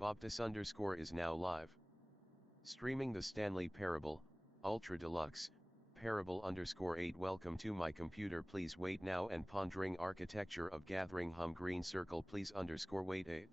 Bobtus_ is now live. Streaming the Stanley Parable, Ultra Deluxe, Parable_8. Welcome to my computer. Please wait now. And Pondering Architecture of Gathering Hum Green Circle. Please _wait 8.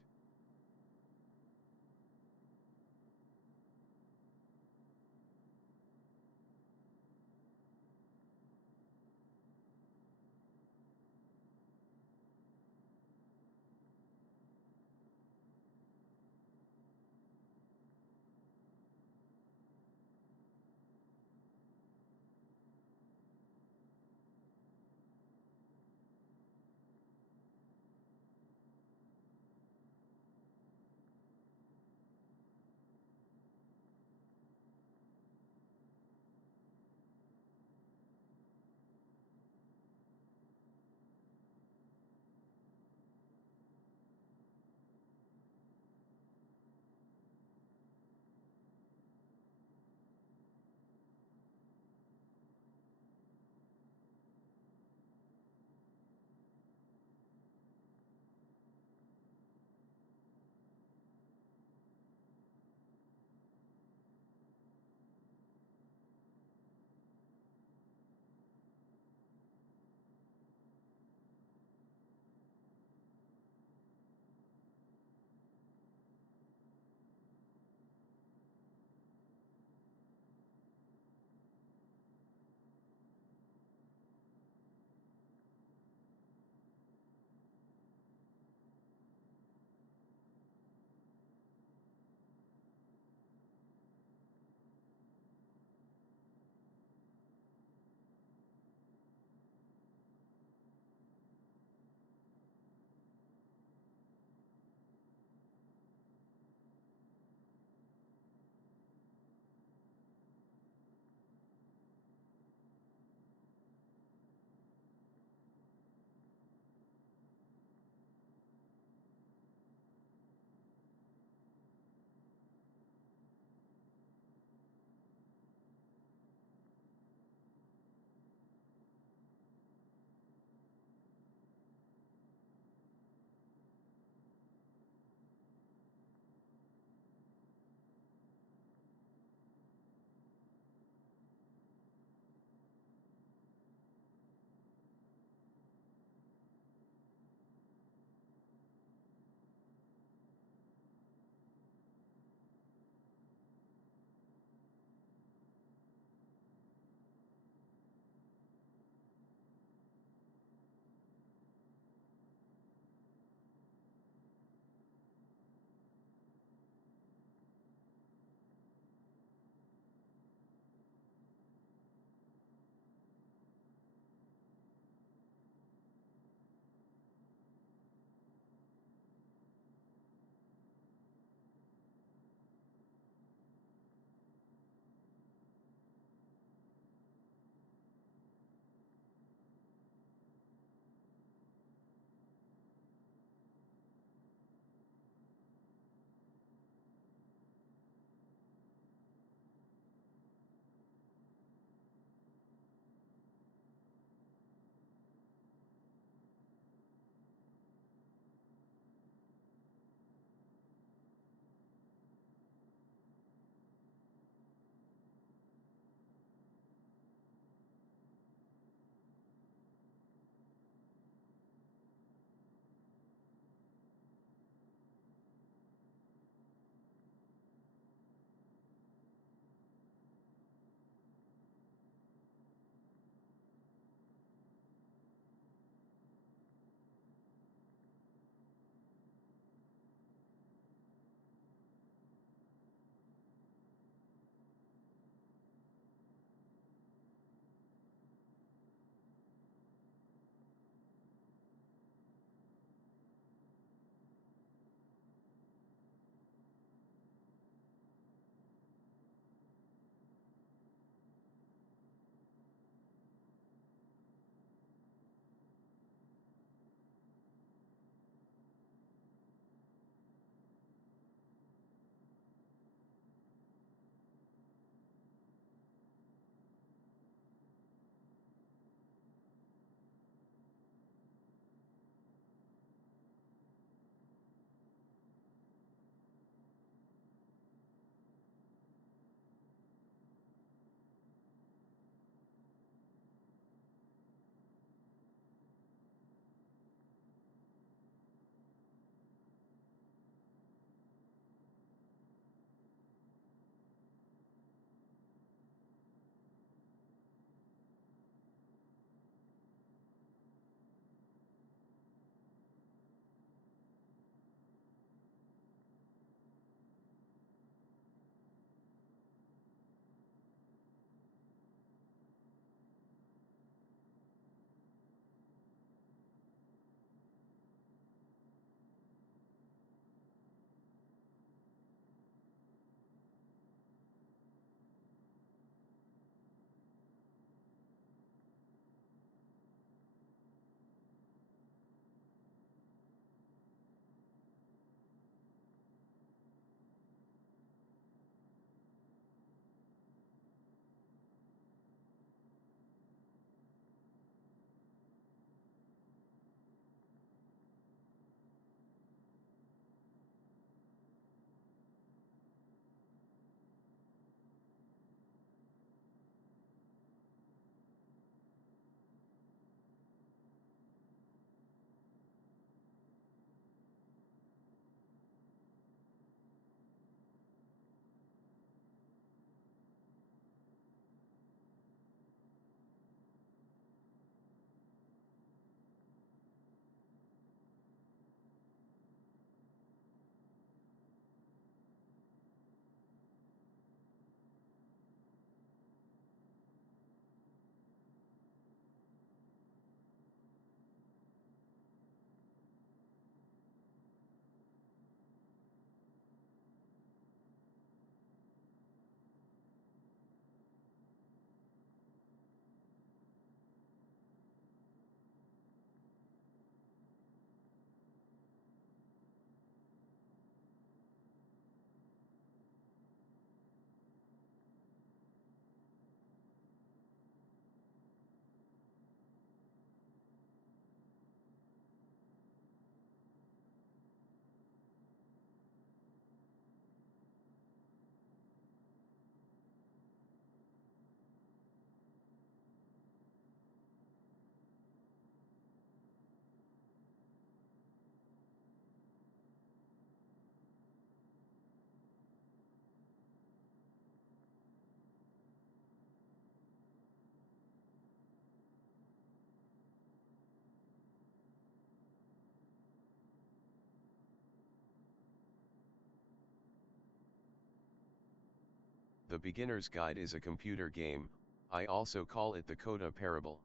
The Beginner's Guide is a computer game. I also call it the Coda parable.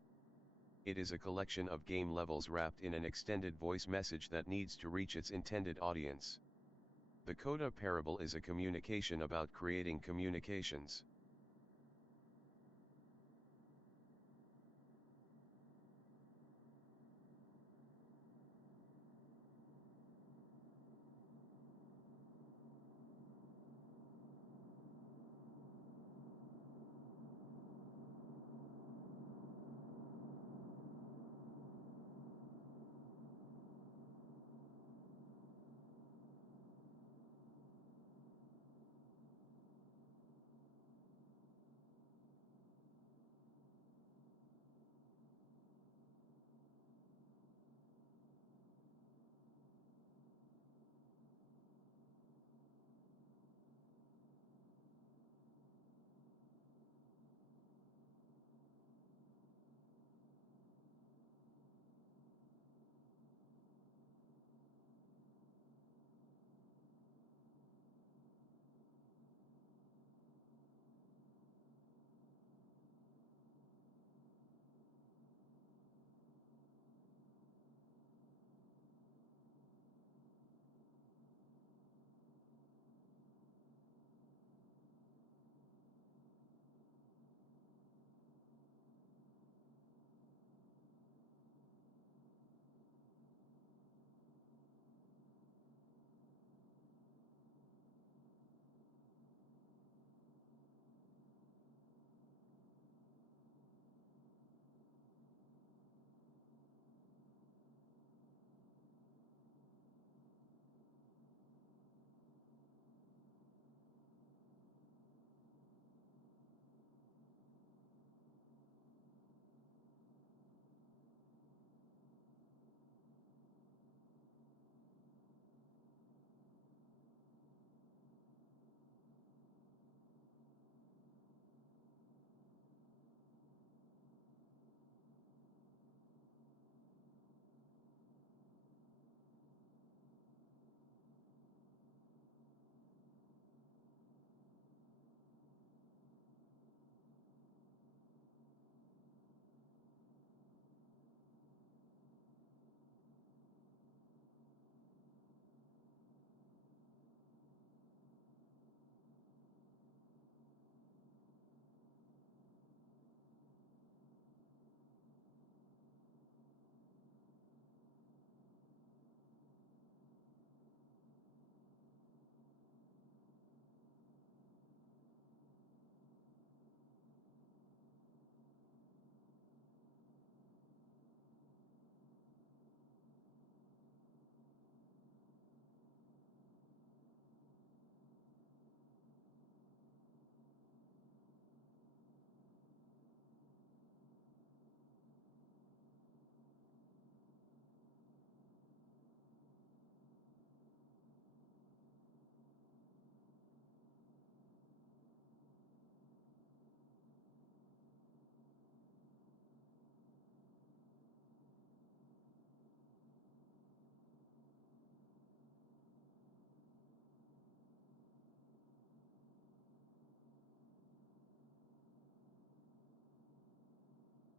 It is a collection of game levels wrapped in an extended voice message that needs to reach its intended audience. The Coda parable is a communication about creating communications.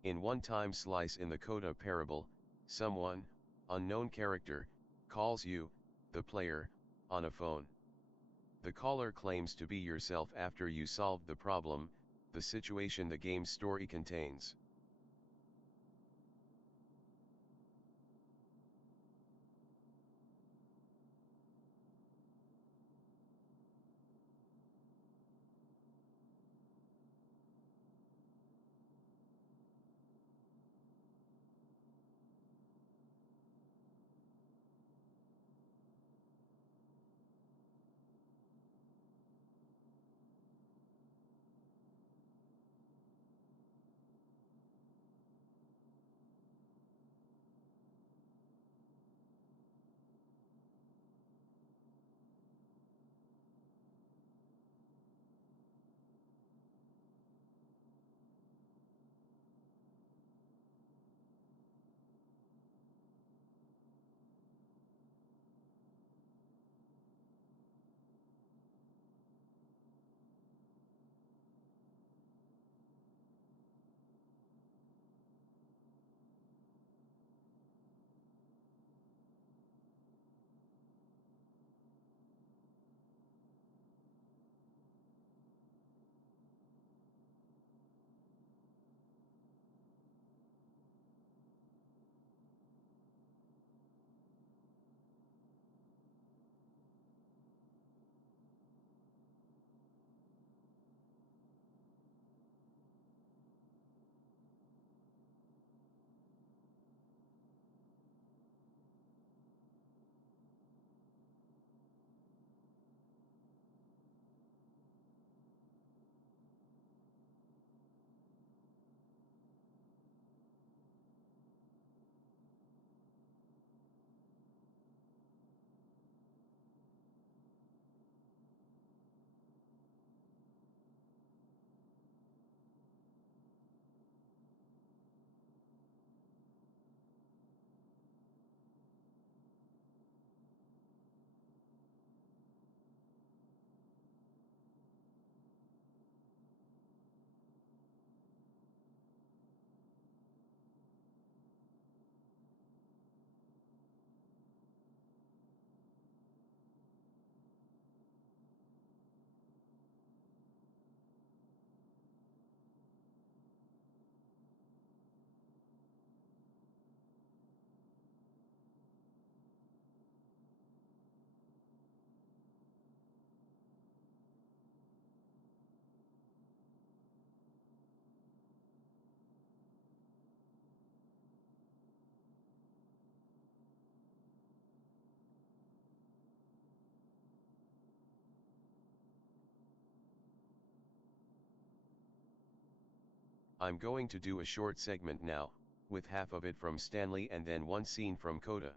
In one time slice in the Coda parable, someone, unknown character, calls you, the player, on a phone. The caller claims to be yourself after you solved the problem, the situation the game's story contains. I'm going to do a short segment now, with half of it from Stanley and then one scene from Coda.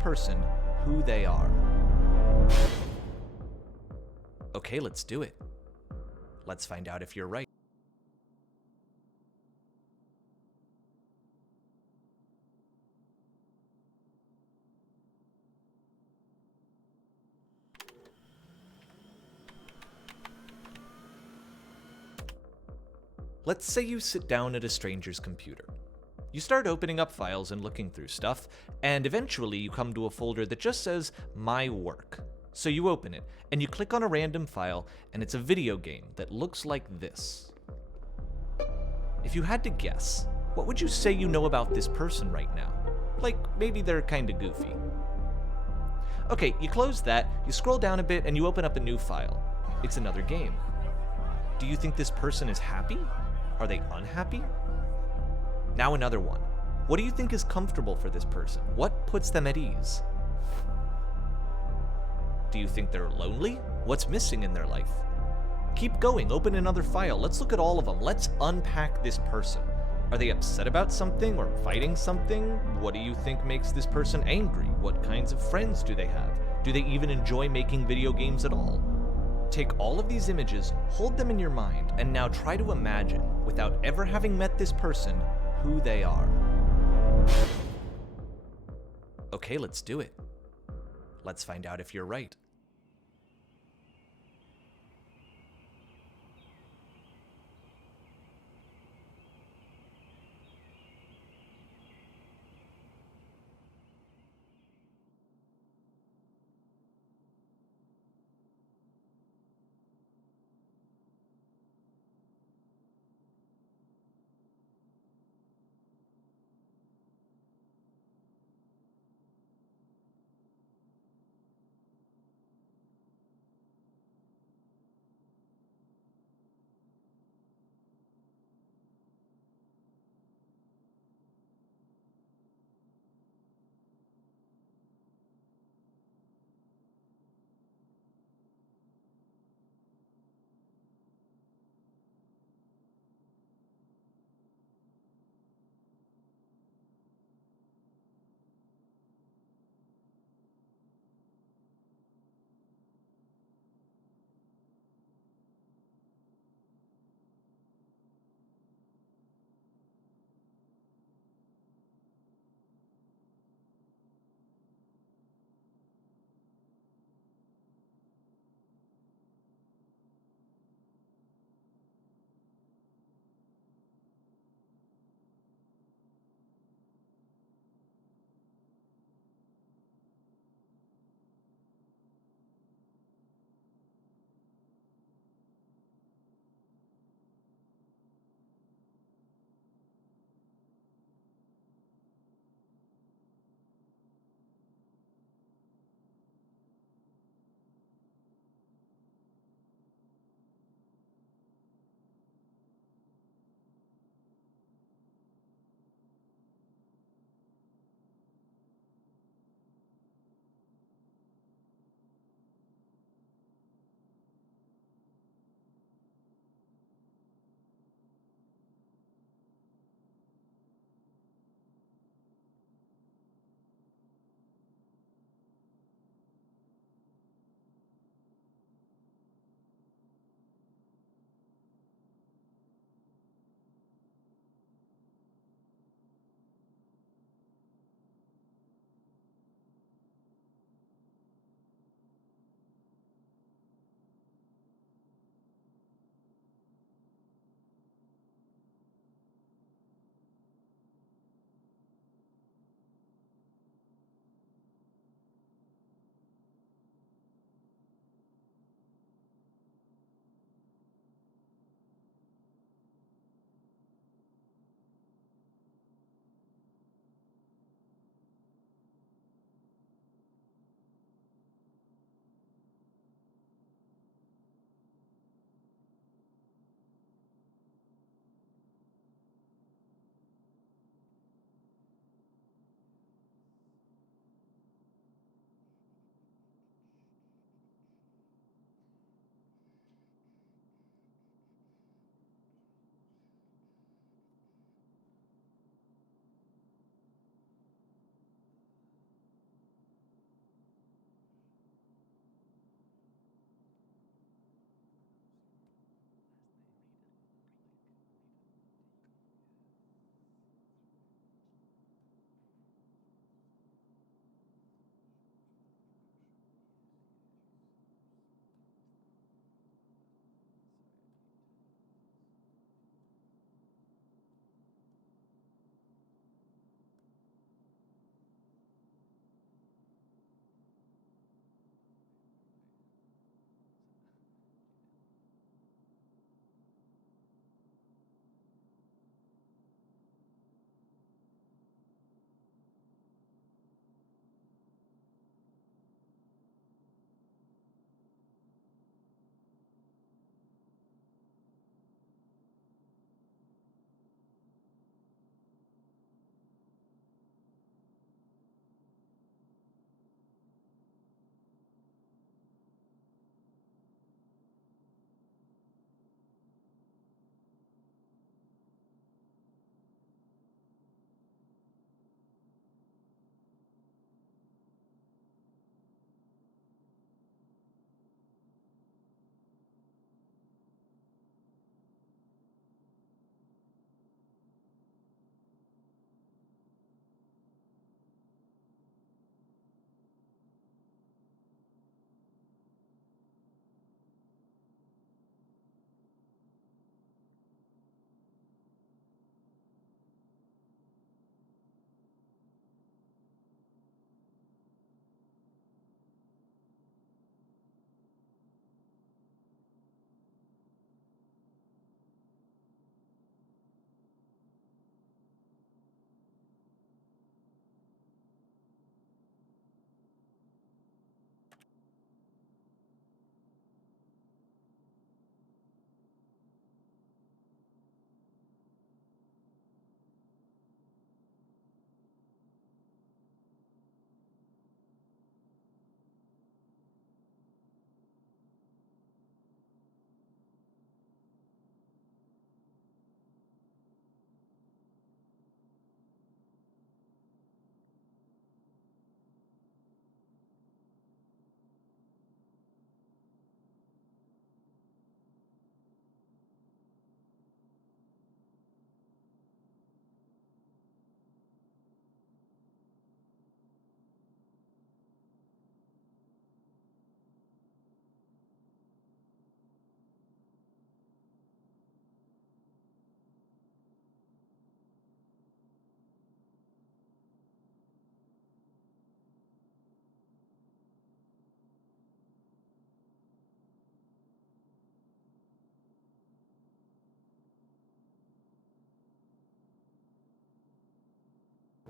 person who they are. Okay, let's do it. Let's find out if you're right. Let's say you sit down at a stranger's computer. You start opening up files and looking through stuff, and eventually you come to a folder that just says My Work. So you open it, and you click on a random file, and it's a video game that looks like this. If you had to guess, what would you say you know about this person right now? Like, maybe they're kinda goofy. Okay, you close that, you scroll down a bit, and you open up a new file. It's another game. Do you think this person is happy? Are they unhappy? Now another one. What do you think is comfortable for this person? What puts them at ease? Do you think they're lonely? What's missing in their life? Keep going, open another file. Let's look at all of them. Let's unpack this person. Are they upset about something or fighting something? What do you think makes this person angry? What kinds of friends do they have? Do they even enjoy making video games at all? Take all of these images, hold them in your mind, and now try to imagine, without ever having met this person, who they are. Okay, let's do it. Let's find out if you're right.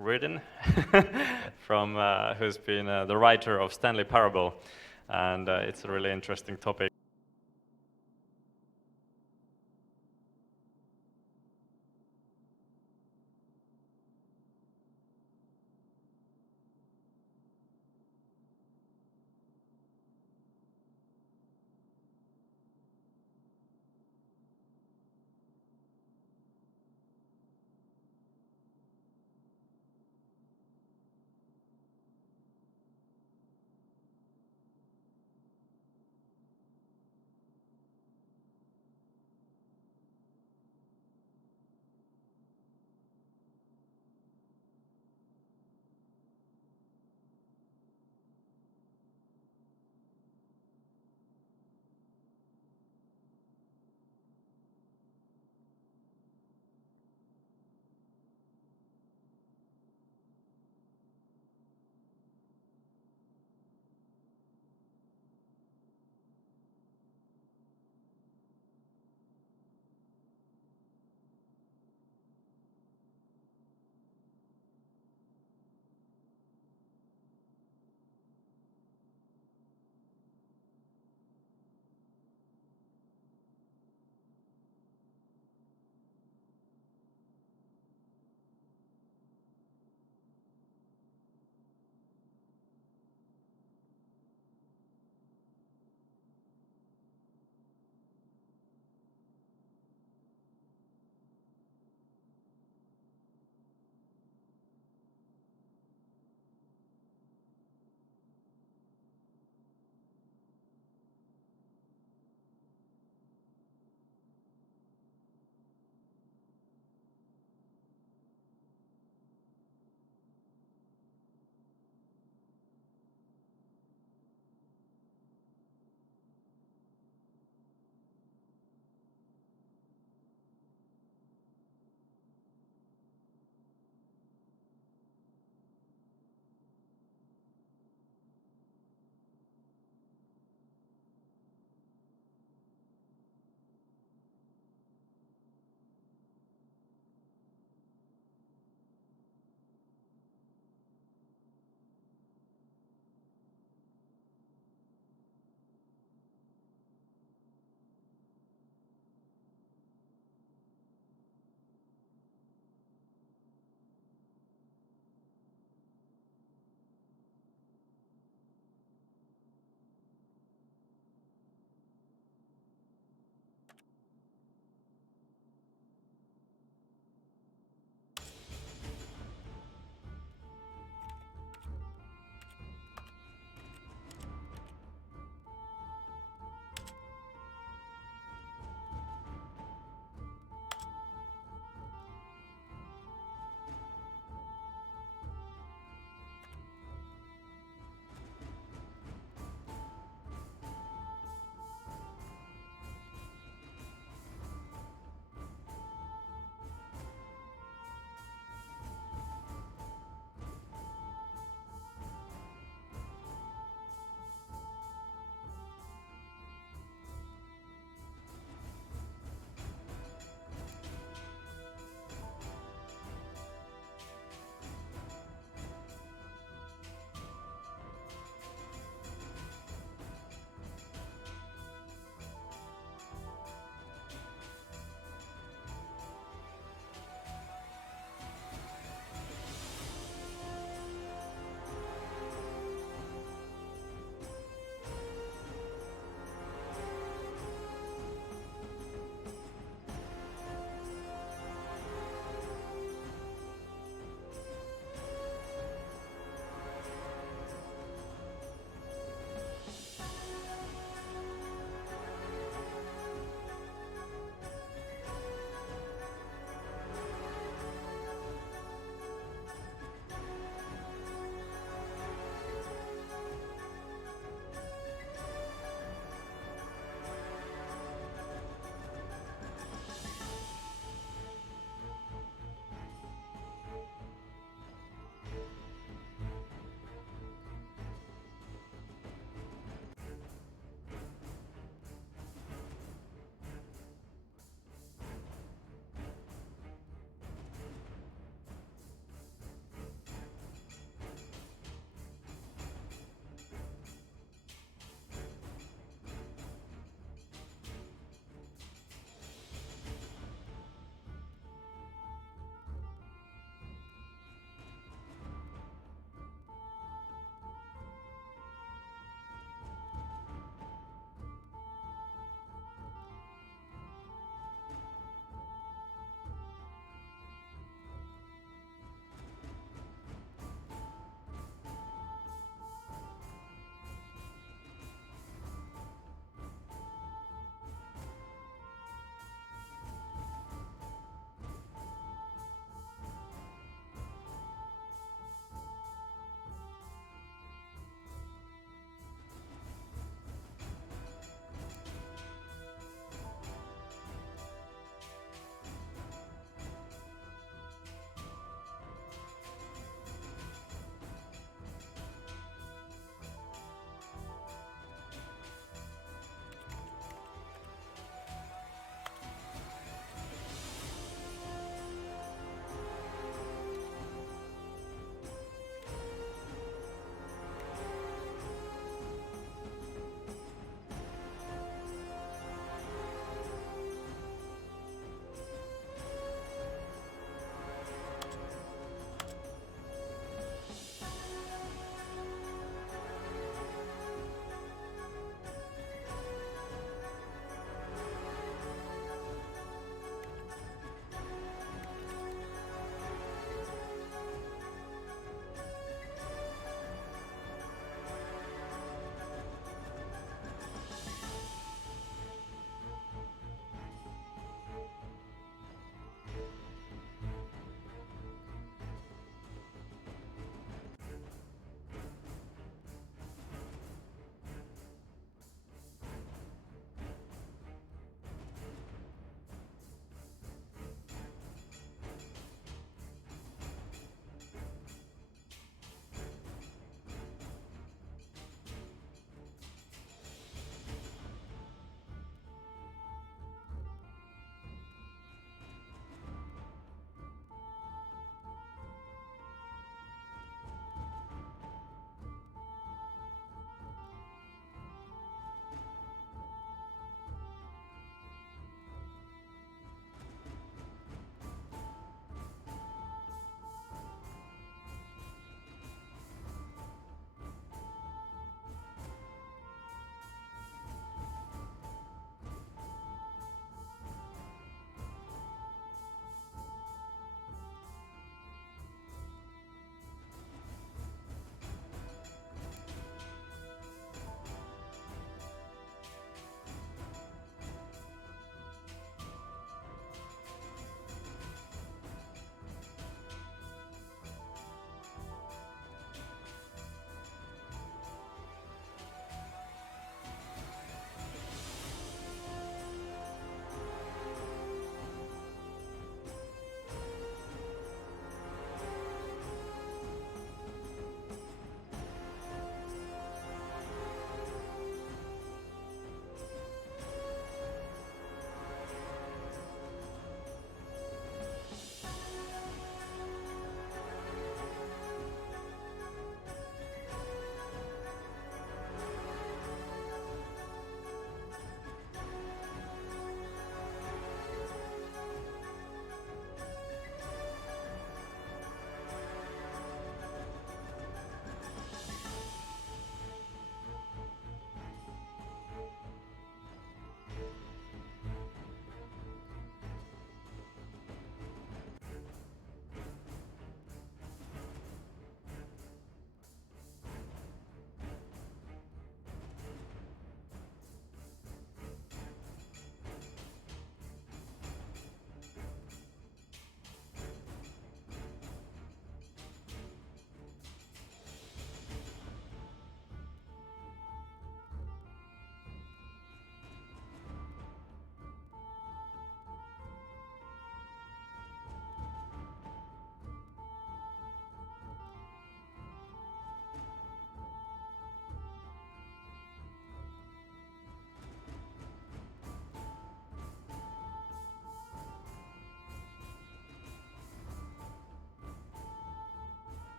written from who's been the writer of Stanley Parable, and it's a really interesting topic.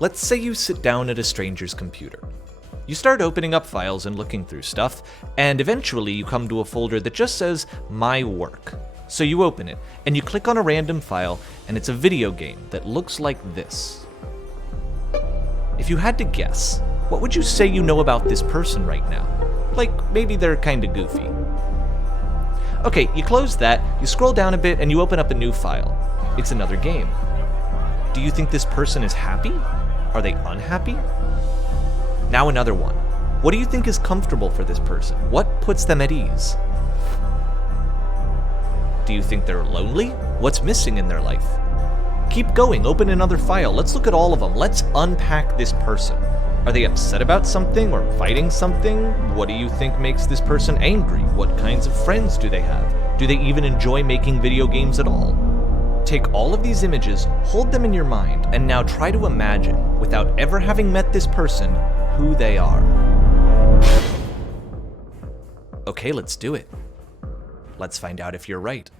Let's say you sit down at a stranger's computer. You start opening up files and looking through stuff, and eventually you come to a folder that just says My Work. So you open it, and you click on a random file, and it's a video game that looks like this. If you had to guess, what would you say you know about this person right now? Like, maybe they're kinda goofy. Okay, you close that, you scroll down a bit, and you open up a new file. It's another game. Do you think this person is happy? Are they unhappy? Now another one. What do you think is comfortable for this person? What puts them at ease? Do you think they're lonely? What's missing in their life? Keep going, open another file. Let's look at all of them. Let's unpack this person. Are they upset about something or fighting something? What do you think makes this person angry? What kinds of friends do they have? Do they even enjoy making video games at all? Take all of these images, hold them in your mind, and now try to imagine, without ever having met this person, who they are. Okay, let's do it. Let's find out if you're right.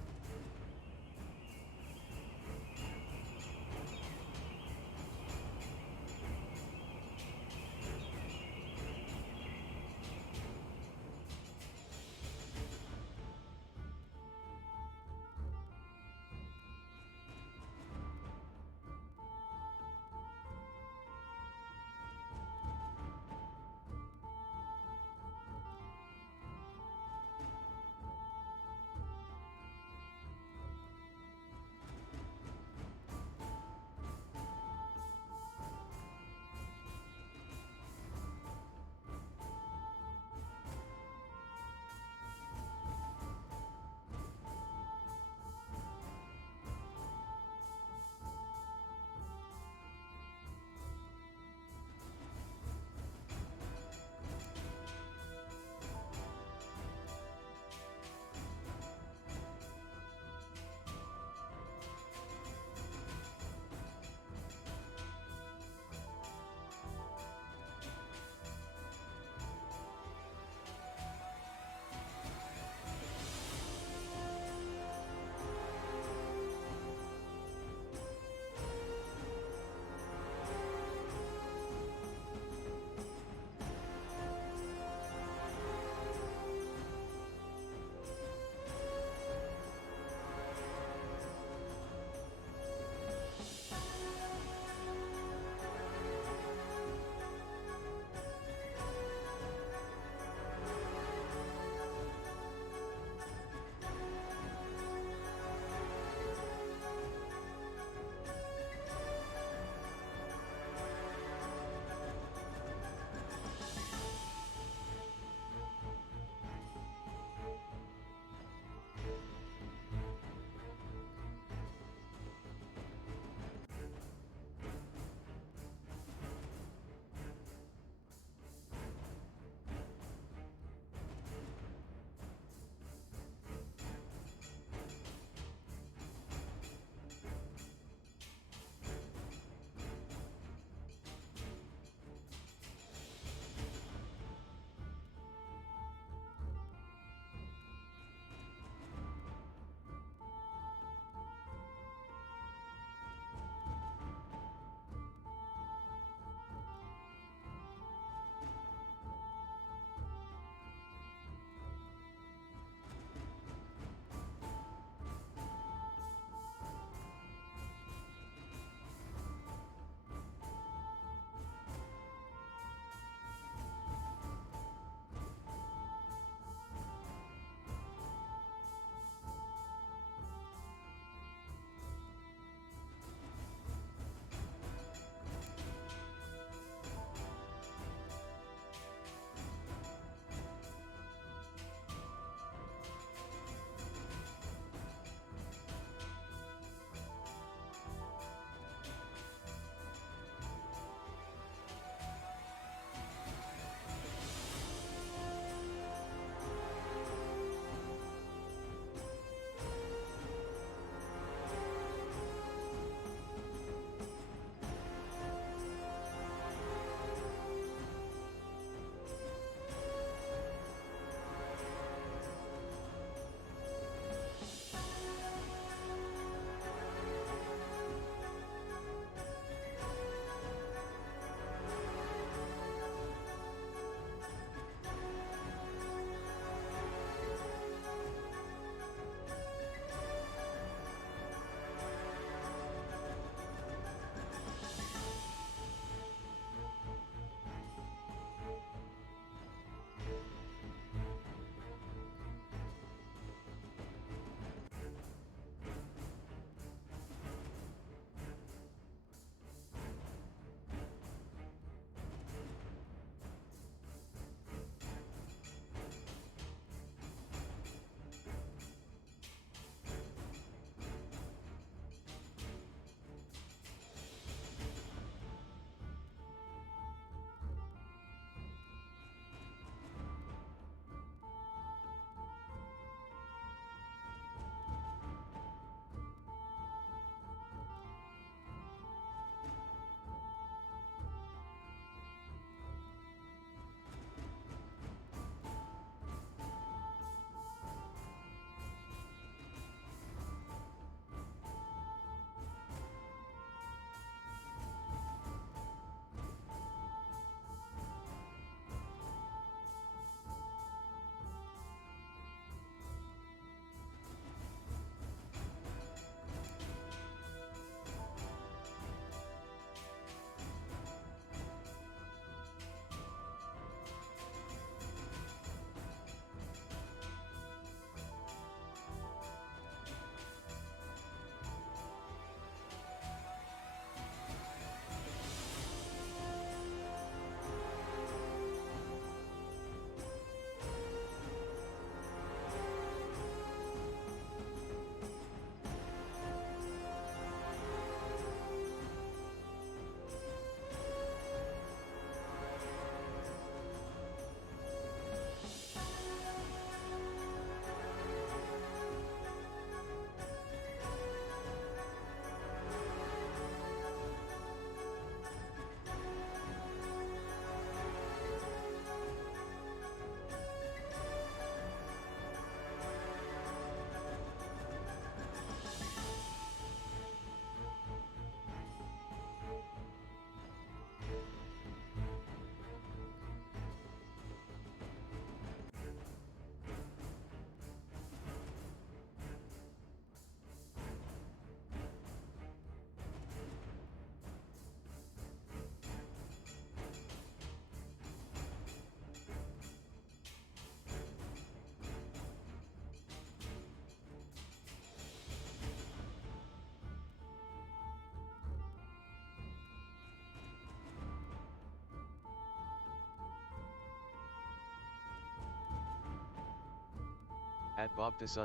At Boptus_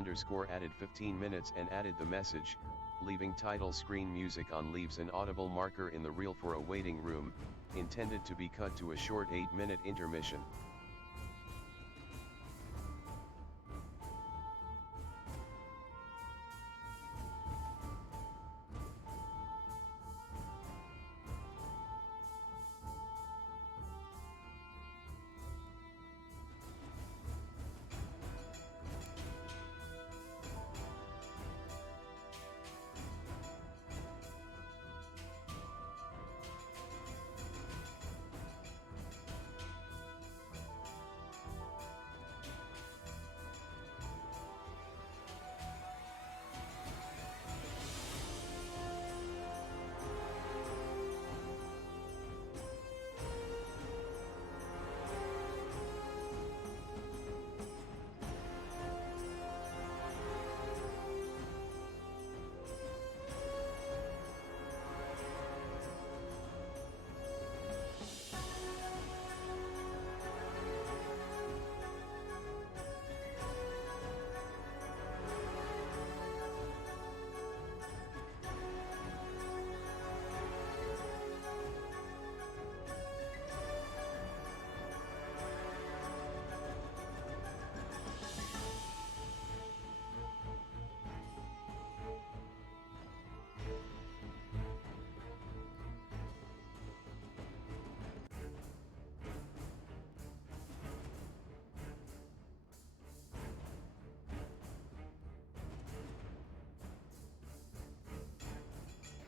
added 15 minutes and added the message, leaving title screen music on, leaves an audible marker in the reel for a waiting room, intended to be cut to a short 8-minute intermission.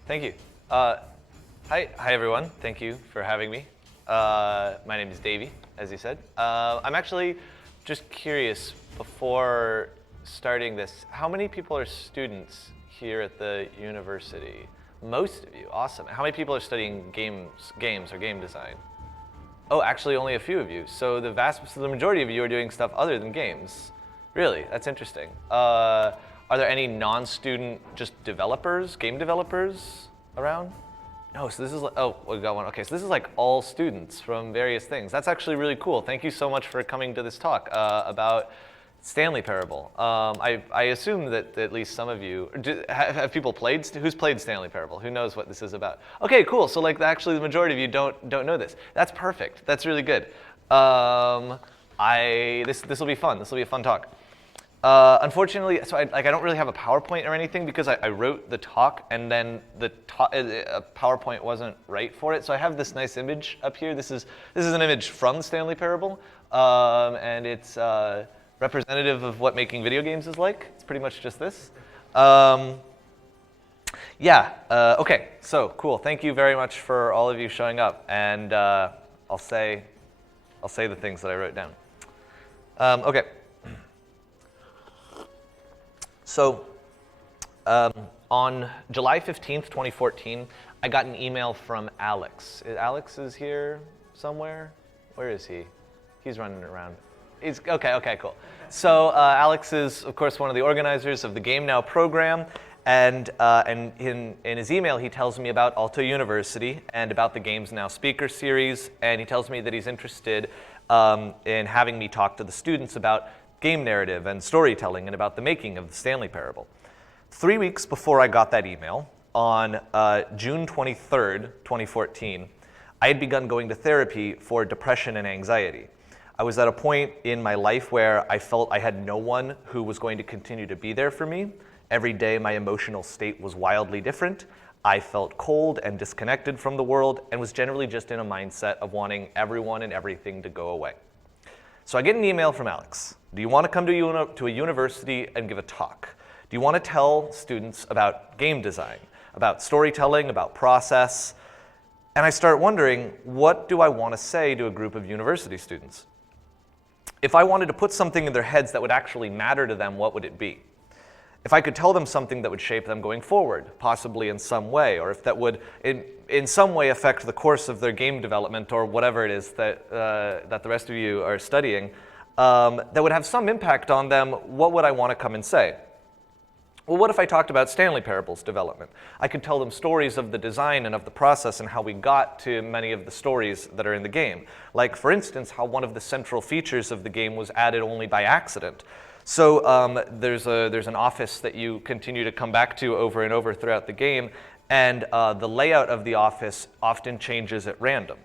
Thank you. Hi everyone. Thank you for having me. My name is Davey, as you said. I'm actually just curious, before starting this, how many people are students here at the university? Most of you, awesome. How many people are studying games or game design? Oh, actually only a few of you. So the majority of you are doing stuff other than games. Really, that's interesting. Are there any non-student, just developers, game developers around? No, so this is like, oh, we got one. Okay, so this is like all students from various things. That's actually really cool. Thank you so much for coming to this talk about Stanley Parable. I assume that at least some of you, have people played, who's played Stanley Parable? Who knows what this is about? Okay, cool, so like actually the majority of you don't know this. That's perfect, that's really good. This will be fun, this will be a fun talk. Unfortunately, so I don't really have a PowerPoint or anything because I wrote the talk and then the PowerPoint wasn't right for it. So I have this nice image up here. This is an image from the Stanley Parable, and it's representative of what making video games is like. It's pretty much just this. Okay, so cool. Thank you very much for all of you showing up, and I'll say the things that I wrote down. Okay. So on July 15th, 2014, I got an email from Alex. Alex is here somewhere? Where is he? He's running around. Okay, cool. So Alex is, of course, one of the organizers of the Game Now program. And in his email, he tells me about Aalto University and about the Games Now speaker series. And he tells me that he's interested in having me talk to the students about game narrative and storytelling and about the making of the Stanley Parable. 3 weeks before I got that email, on June 23rd, 2014, I had begun going to therapy for depression and anxiety. I was at a point in my life where I felt I had no one who was going to continue to be there for me. Every day my emotional state was wildly different. I felt cold and disconnected from the world and was generally just in a mindset of wanting everyone and everything to go away. So I get an email from Alex. Do you want to come to a university and give a talk? Do you want to tell students about game design, about storytelling, about process? And I start wondering, what do I want to say to a group of university students? If I wanted to put something in their heads that would actually matter to them, what would it be? If I could tell them something that would shape them going forward, possibly in some way, or if that would in some way affect the course of their game development or whatever it is that the rest of you are studying, that would have some impact on them, what would I want to come and say? Well, what if I talked about Stanley Parable's development? I could tell them stories of the design and of the process and how we got to many of the stories that are in the game. Like, for instance, how one of the central features of the game was added only by accident. So there's an office that you continue to come back to over and over throughout the game, and the layout of the office often changes at random,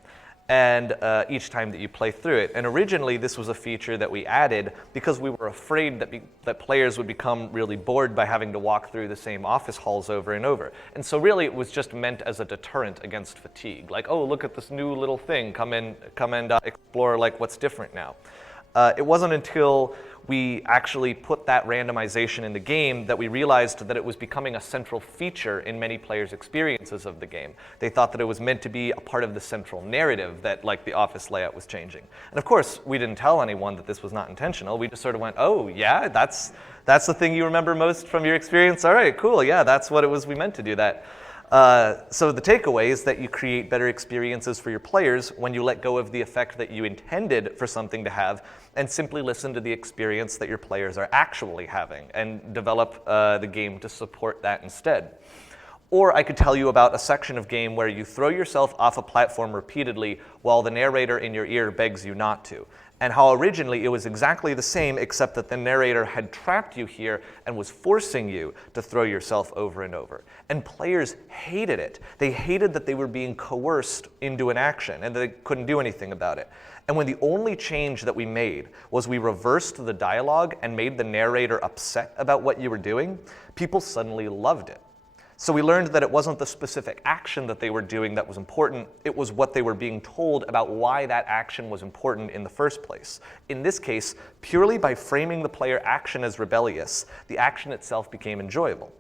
and each time that you play through it. And originally this was a feature that we added because we were afraid that players would become really bored by having to walk through the same office halls over and over. And so really it was just meant as a deterrent against fatigue. Like, oh, look at this new little thing, come and explore like what's different now. It wasn't until we actually put that randomization in the game that we realized that it was becoming a central feature in many players' experiences of the game. They thought that it was meant to be a part of the central narrative that like the office layout was changing. And of course, we didn't tell anyone that this was not intentional. We just sort of went, oh yeah, that's the thing you remember most from your experience? All right, cool, yeah, that's what it was we meant to do that. So the takeaway is that you create better experiences for your players when you let go of the effect that you intended for something to have and simply listen to the experience that your players are actually having and develop the game to support that instead. Or I could tell you about a section of game where you throw yourself off a platform repeatedly while the narrator in your ear begs you not to. And how originally it was exactly the same, except that the narrator had trapped you here and was forcing you to throw yourself over and over. And players hated it. They hated that they were being coerced into an action and they couldn't do anything about it. And when the only change that we made was we reversed the dialogue and made the narrator upset about what you were doing, people suddenly loved it. So we learned that it wasn't the specific action that they were doing that was important, it was what they were being told about why that action was important in the first place. In this case, purely by framing the player action as rebellious, the action itself became enjoyable.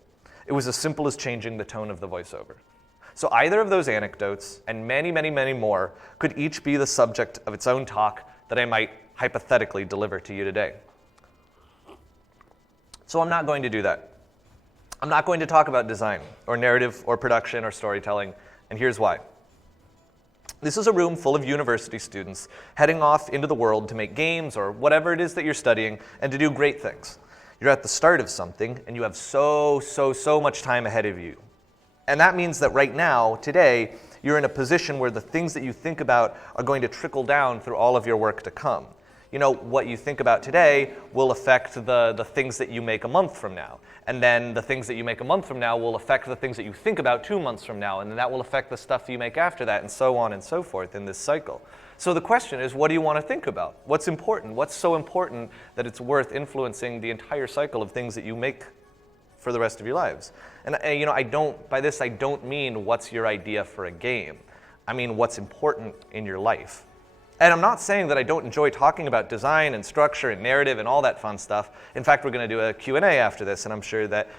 It was as simple as changing the tone of the voiceover. So either of those anecdotes, and many, many, many more, could each be the subject of its own talk that I might hypothetically deliver to you today. So I'm not going to do that. I'm not going to talk about design, or narrative, or production, or storytelling, and here's why. This is a room full of university students heading off into the world to make games, or whatever it is that you're studying, and to do great things. You're at the start of something, and you have so much time ahead of you. And that means that right now, today, you're in a position where the things that you think about are going to trickle down through all of your work to come. You know, what you think about today will affect the things that you make a month from now. And then the things that you make a month from now will affect the things that you think about 2 months from now. And then that will affect the stuff you make after that, and so on and so forth in this cycle. So the question is, what do you want to think about? What's important? What's so important that it's worth influencing the entire cycle of things that you make for the rest of your lives? And you know, by this I don't mean what's your idea for a game. I mean what's important in your life. And I'm not saying that I don't enjoy talking about design and structure and narrative and all that fun stuff. In fact, we're going to do a Q&A after this, and I'm sure that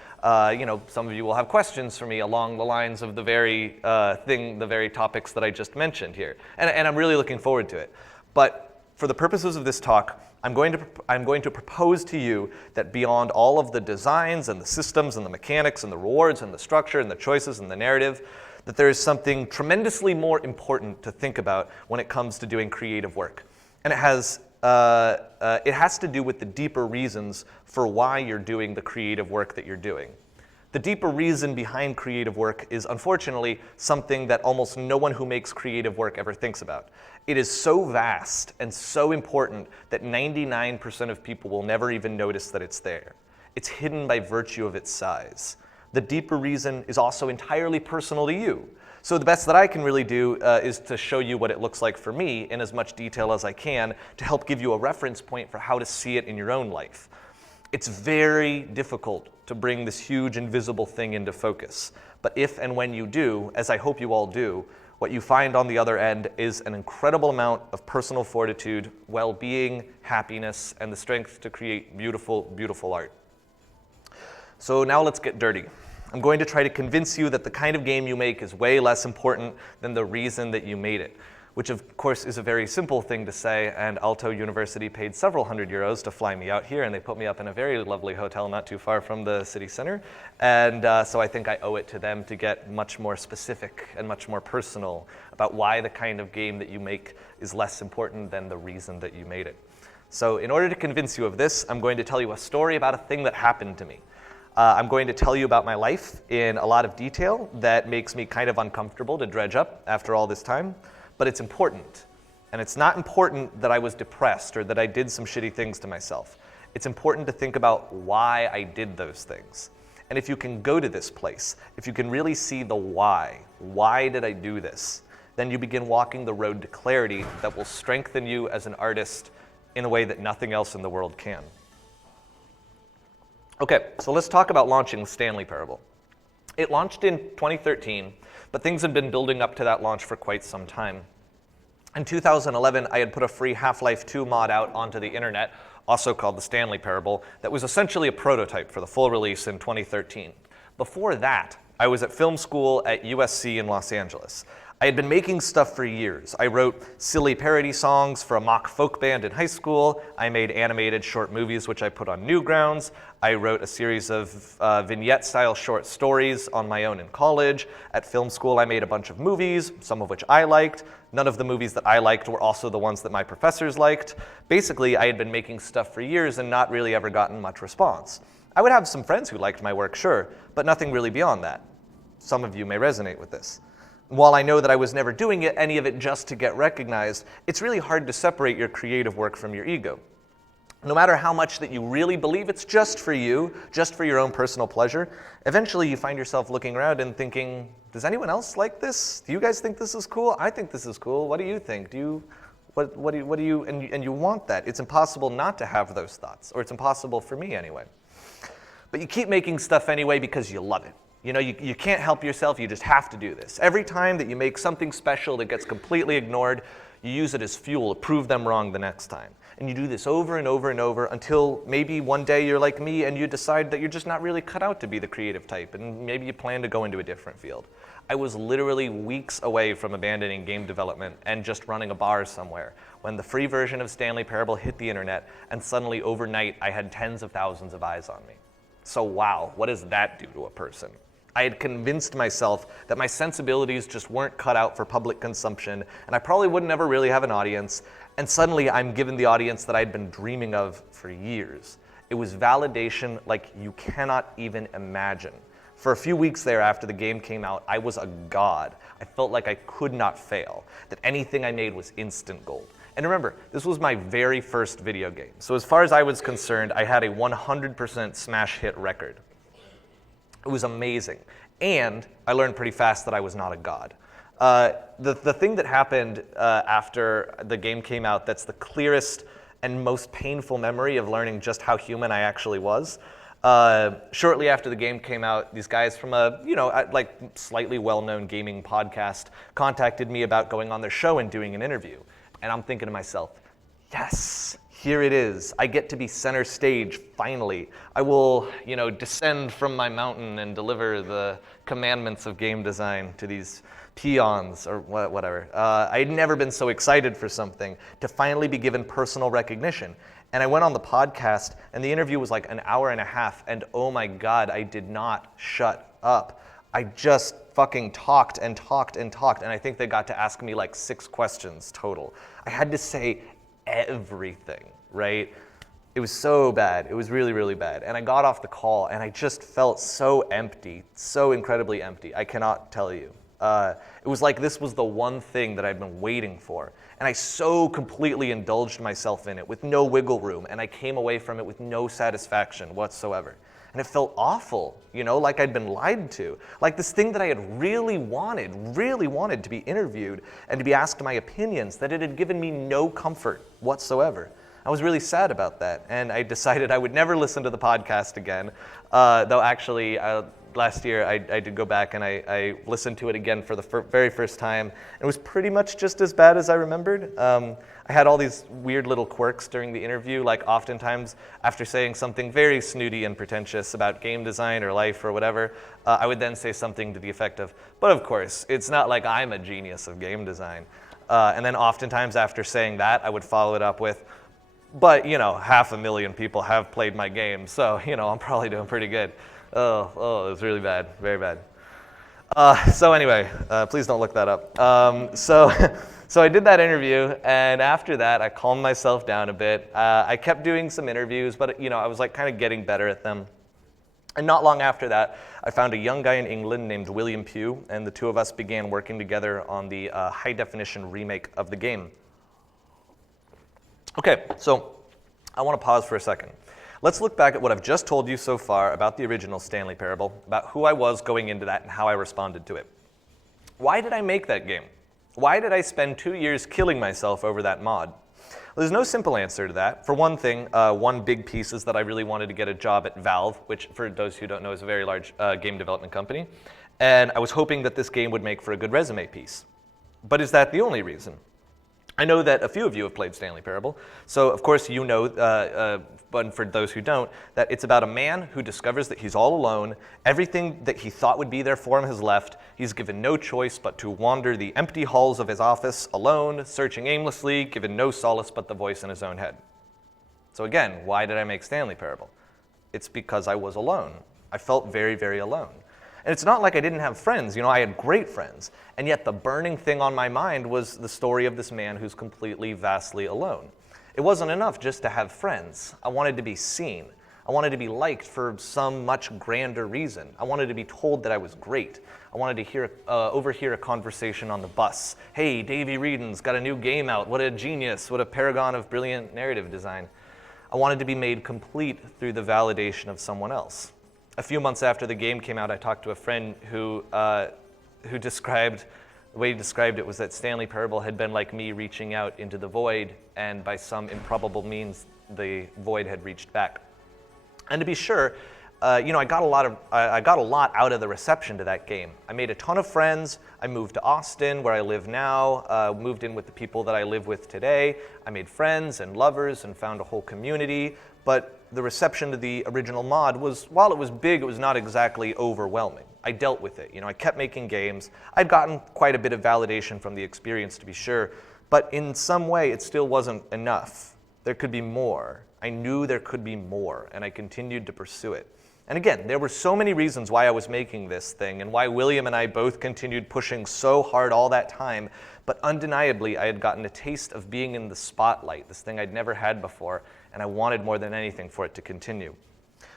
some of you will have questions for me along the lines of the very topics that I just mentioned here. And I'm really looking forward to it. But for the purposes of this talk, I'm going to propose to you that beyond all of the designs and the systems and the mechanics and the rewards and the structure and the choices and the narrative, that there is something tremendously more important to think about when it comes to doing creative work. And it has to do with the deeper reasons for why you're doing the creative work that you're doing. The deeper reason behind creative work is unfortunately something that almost no one who makes creative work ever thinks about. It is so vast and so important that 99% of people will never even notice that it's there. It's hidden by virtue of its size. The deeper reason is also entirely personal to you. So the best that I can really do is to show you what it looks like for me in as much detail as I can to help give you a reference point for how to see it in your own life. It's very difficult to bring this huge invisible thing into focus. But if and when you do, as I hope you all do, what you find on the other end is an incredible amount of personal fortitude, well-being, happiness, and the strength to create beautiful, beautiful art. So now let's get dirty. I'm going to try to convince you that the kind of game you make is way less important than the reason that you made it, which of course is a very simple thing to say, and Aalto University paid several €100s to fly me out here, and they put me up in a very lovely hotel not too far from the city center. And so I think I owe it to them to get much more specific and much more personal about why the kind of game that you make is less important than the reason that you made it. So in order to convince you of this, I'm going to tell you a story about a thing that happened to me. I'm going to tell you about my life in a lot of detail that makes me kind of uncomfortable to dredge up after all this time, but it's important. And it's not important that I was depressed or that I did some shitty things to myself. it's important to think about why I did those things. And if you can go to this place, if you can really see the why did I do this, then you begin walking the road to clarity that will strengthen you as an artist in a way that nothing else in the world can. Okay, so let's talk about launching the Stanley Parable. It launched in 2013, but things had been building up to that launch for quite some time. In 2011, I had put a free Half-Life 2 mod out onto the internet, also called the Stanley Parable, that was essentially a prototype for the full release in 2013. Before that, I was at film school at USC in Los Angeles. I had been making stuff for years. I wrote silly parody songs for a mock folk band in high school. I made animated short movies, which I put on Newgrounds. I wrote a series of vignette-style short stories on my own in college. At film school, I made a bunch of movies, some of which I liked. None of the movies that I liked were also the ones that my professors liked. Basically, I had been making stuff for years and not really ever gotten much response. I would have some friends who liked my work, sure, but nothing really beyond that. Some of you may resonate with this. While I know that I was never doing any of it just to get recognized, it's really hard to separate your creative work from your ego. No matter how much that you really believe it's just for you, just for your own personal pleasure, eventually you find yourself looking around and thinking, does anyone else like this? Do you guys think this is cool? I think this is cool. What do you think? What do you, and you want that. It's impossible not to have those thoughts, or it's impossible for me anyway. But you keep making stuff anyway because you love it. You know, you can't help yourself, you just have to do this. Every time that you make something special that gets completely ignored, you use it as fuel to prove them wrong the next time. And you do this over and over and over until maybe one day you're like me and you decide that you're just not really cut out to be the creative type, and maybe you plan to go into a different field. I was literally weeks away from abandoning game development and just running a bar somewhere when the free version of Stanley Parable hit the internet, and suddenly overnight I had tens of thousands of eyes on me. So wow, what does that do to a person? I had convinced myself that my sensibilities just weren't cut out for public consumption, and I probably wouldn't ever really have an audience, and suddenly I'm given the audience that I'd been dreaming of for years. It was validation like you cannot even imagine. For a few weeks there after the game came out, I was a god. I felt like I could not fail, that anything I made was instant gold. And remember, this was my very first video game, so as far as I was concerned, I had a 100% smash hit record. It was amazing. And I learned pretty fast that I was not a god. The thing that happened after the game came out that's the clearest and most painful memory of learning just how human I actually was, shortly after the game came out, these guys from a, like slightly well-known gaming podcast contacted me about going on their show and doing an interview. And I'm thinking to myself, yes, here it is. I get to be center stage, finally. I will, descend from my mountain and deliver the commandments of game design to these peons or whatever. I'd never been so excited for something, to finally be given personal recognition. And I went on the podcast, and the interview was like an hour and a half, and oh my God, I did not shut up. I just fucking talked and talked and talked, and I think they got to ask me like 6 questions total. I had to say everything, right? It was so bad. It was really, really bad. And I got off the call and I just felt so empty, so incredibly empty. I cannot tell you. It was like this was the one thing that I'd been waiting for. And I so completely indulged myself in it with no wiggle room, and I came away from it with no satisfaction whatsoever. And it felt awful, like I'd been lied to. Like this thing that I had really wanted to be interviewed and to be asked my opinions, that it had given me no comfort whatsoever. I was really sad about that, and I decided I would never listen to the podcast again, though actually last year I did go back and I listened to it again for the very first time. It was pretty much just as bad as I remembered. I had all these weird little quirks during the interview, like oftentimes after saying something very snooty and pretentious about game design or life or whatever, I would then say something to the effect of, but of course, it's not like I'm a genius of game design. And then oftentimes after saying that, I would follow it up with, but 500,000 people have played my game, so I'm probably doing pretty good. Oh, it was really bad, very bad. So anyway, please don't look that up. So I did that interview, and after that, I calmed myself down a bit. I kept doing some interviews, but I was like kind of getting better at them. And not long after that, I found a young guy in England named William Pugh, and the two of us began working together on the high-definition remake of the game. Okay, so I want to pause for a second. Let's look back at what I've just told you so far about the original Stanley Parable, about who I was going into that and how I responded to it. Why did I make that game? Why did I spend 2 years killing myself over that mod? Well, there's no simple answer to that. For one thing, one big piece is that I really wanted to get a job at Valve, which for those who don't know is a very large game development company. And I was hoping that this game would make for a good resume piece. But is that the only reason? I know that a few of you have played Stanley Parable, so of course you know, but for those who don't, that it's about a man who discovers that he's all alone, everything that he thought would be there for him has left, he's given no choice but to wander the empty halls of his office alone, searching aimlessly, given no solace but the voice in his own head. So again, why did I make Stanley Parable? It's because I was alone. I felt very, very alone. And it's not like I didn't have friends, I had great friends. And yet the burning thing on my mind was the story of this man who's completely, vastly alone. It wasn't enough just to have friends. I wanted to be seen. I wanted to be liked for some much grander reason. I wanted to be told that I was great. I wanted to overhear a conversation on the bus. Hey, Davey Reedon's got a new game out. What a genius. What a paragon of brilliant narrative design. I wanted to be made complete through the validation of someone else. A few months after the game came out, I talked to a friend who described, the way he described it was that Stanley Parable had been like me reaching out into the void, and by some improbable means, the void had reached back. And to be sure, I got a lot out of the reception to that game. I made a ton of friends. I moved to Austin, where I live now, moved in with the people that I live with today. I made friends and lovers and found a whole community. But the reception to the original mod was, while it was big, it was not exactly overwhelming. I dealt with it. I kept making games. I'd gotten quite a bit of validation from the experience, to be sure. But in some way, it still wasn't enough. There could be more. I knew there could be more, and I continued to pursue it. And again, there were so many reasons why I was making this thing and why William and I both continued pushing so hard all that time, but undeniably I had gotten a taste of being in the spotlight, this thing I'd never had before, and I wanted more than anything for it to continue.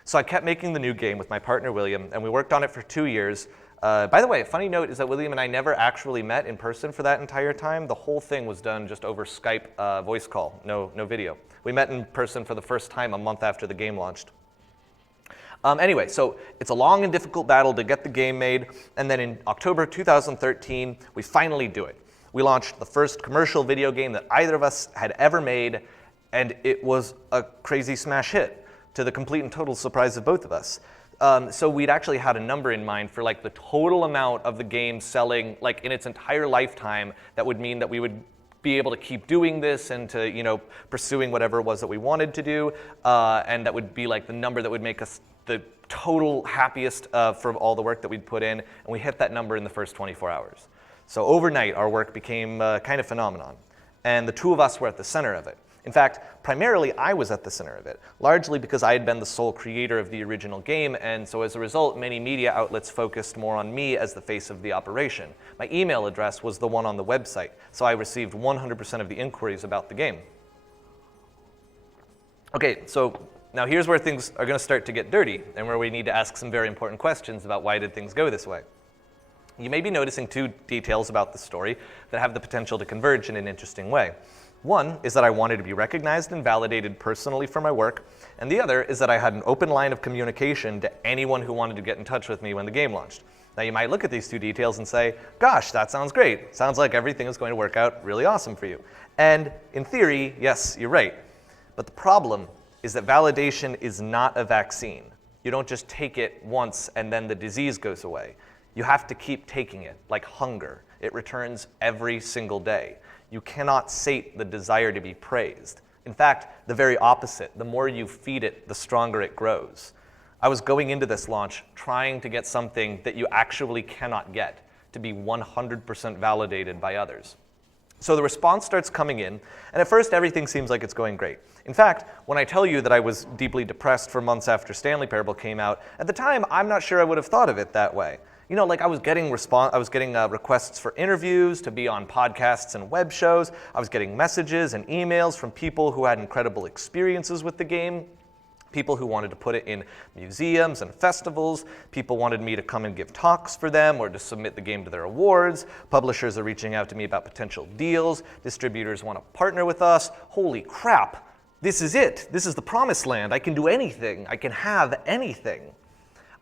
So I kept making the new game with my partner William, and we worked on it for 2 years. By the way, a funny note is that William and I never actually met in person for that entire time. The whole thing was done just over Skype voice call, no video. We met in person for the first time a month after the game launched. Anyway, so it's a long and difficult battle to get the game made, and then in October 2013, we finally do it. We launched the first commercial video game that either of us had ever made, and it was a crazy smash hit, to the complete and total surprise of both of us. So we'd actually had a number in mind for the total amount of the game selling in its entire lifetime that would mean that we would be able to keep doing this and to pursuing whatever it was that we wanted to do, and that would be the number that would make us the total happiest for all the work that we'd put in, and we hit that number in the first 24 hours. So overnight, our work became kind of phenomenon, and the two of us were at the center of it. In fact, primarily I was at the center of it, largely because I had been the sole creator of the original game, and so as a result, many media outlets focused more on me as the face of the operation. My email address was the one on the website, so I received 100% of the inquiries about the game. Okay, so now here's where things are going to start to get dirty, and where we need to ask some very important questions about why did things go this way. You may be noticing two details about the story that have the potential to converge in an interesting way. One is that I wanted to be recognized and validated personally for my work, and the other is that I had an open line of communication to anyone who wanted to get in touch with me when the game launched. Now you might look at these two details and say, gosh, that sounds great. Sounds like everything is going to work out really awesome for you. And in theory, yes, you're right. But the problem is that validation is not a vaccine. You don't just take it once and then the disease goes away. You have to keep taking it, like hunger. It returns every single day. You cannot sate the desire to be praised. In fact, the very opposite. The more you feed it, the stronger it grows. I was going into this launch trying to get something that you actually cannot get, to be 100% validated by others. So the response starts coming in, and at first everything seems like it's going great. In fact, when I tell you that I was deeply depressed for months after Stanley Parable came out, at the time I'm not sure I would have thought of it that way. I was getting requests for interviews, to be on podcasts and web shows. I was getting messages and emails from people who had incredible experiences with the game, people who wanted to put it in museums and festivals, people wanted me to come and give talks for them or to submit the game to their awards, publishers are reaching out to me about potential deals, distributors want to partner with us. Holy crap, This is it. This is the promised land. I can do anything. I can have anything.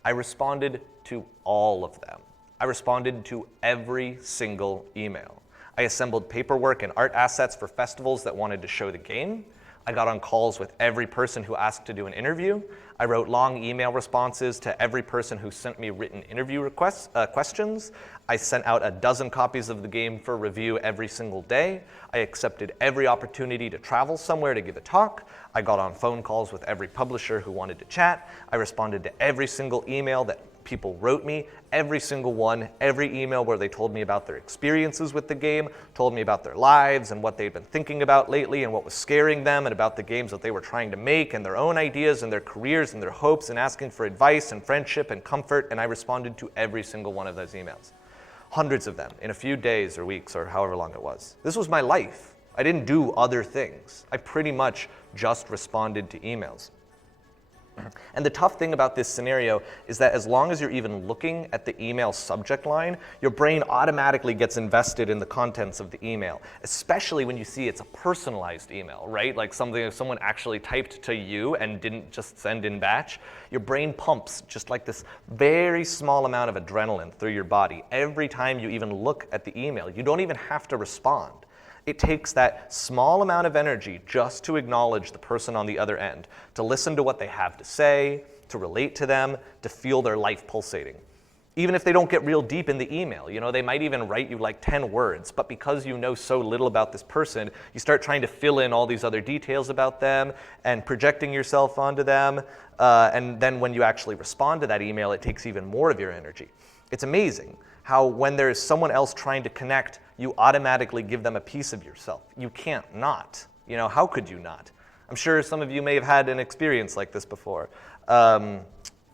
I responded to all of them. I responded to every single email. I assembled paperwork and art assets for festivals that wanted to show the game. I got on calls with every person who asked to do an interview. I wrote long email responses to every person who sent me written interview requests, questions. I sent out a dozen copies of the game for review every single day. I accepted every opportunity to travel somewhere to give a talk. I got on phone calls with every publisher who wanted to chat. I responded to every single email that people wrote me, every single one, every email where they told me about their experiences with the game, told me about their lives and what they'd been thinking about lately and what was scaring them, and about the games that they were trying to make and their own ideas and their careers and their hopes, and asking for advice and friendship and comfort, and I responded to every single one of those emails. Hundreds of them in a few days or weeks or however long it was. This was my life. I didn't do other things. I pretty much just responded to emails. And the tough thing about this scenario is that as long as you're even looking at the email subject line, your brain automatically gets invested in the contents of the email, especially when you see it's a personalized email, right? Like something someone actually typed to you and didn't just send in batch. Your brain pumps just like this very small amount of adrenaline through your body every time you even look at the email. You don't even have to respond. It takes that small amount of energy just to acknowledge the person on the other end, to listen to what they have to say, to relate to them, to feel their life pulsating. Even if they don't get real deep in the email, they might even write you like 10 words, but because you know so little about this person, you start trying to fill in all these other details about them and projecting yourself onto them, and then when you actually respond to that email, it takes even more of your energy. It's amazing how when there's someone else trying to connect, you automatically give them a piece of yourself. You can't not. How could you not? I'm sure some of you may have had an experience like this before.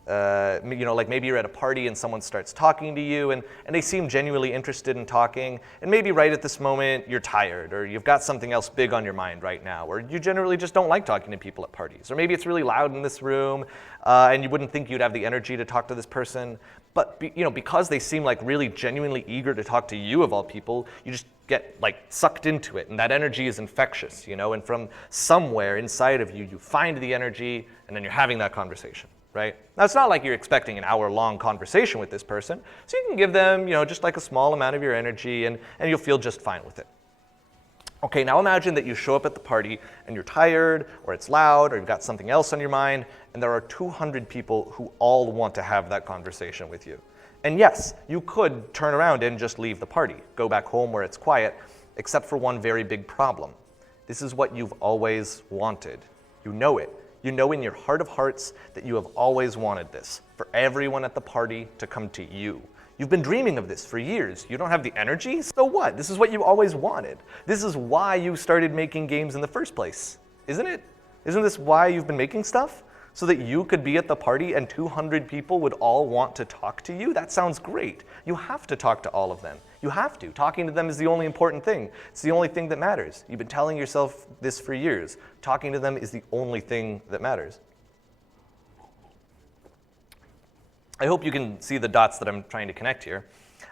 Like maybe you're at a party and someone starts talking to you and they seem genuinely interested in talking, and maybe right at this moment you're tired, or you've got something else big on your mind right now, or you generally just don't like talking to people at parties, or maybe it's really loud in this room and you wouldn't think you'd have the energy to talk to this person, but because they seem like really genuinely eager to talk to you of all people, you just get like sucked into it, and that energy is infectious, and from somewhere inside of you, you find the energy and then you're having that conversation. Right? Now, it's not like you're expecting an hour-long conversation with this person, so you can give them, just like a small amount of your energy, and you'll feel just fine with it. Okay, now imagine that you show up at the party, and you're tired, or it's loud, or you've got something else on your mind, and there are 200 people who all want to have that conversation with you. And yes, you could turn around and just leave the party, go back home where it's quiet, except for one very big problem. This is what you've always wanted. You know it. You know in your heart of hearts that you have always wanted this, for everyone at the party to come to you. You've been dreaming of this for years. You don't have the energy? So what? This is what you always wanted. This is why you started making games in the first place, isn't it? Isn't this why you've been making stuff? So that you could be at the party and 200 people would all want to talk to you? That sounds great. You have to talk to all of them. You have to. Talking to them is the only important thing. It's the only thing that matters. You've been telling yourself this for years. Talking to them is the only thing that matters. I hope you can see the dots that I'm trying to connect here.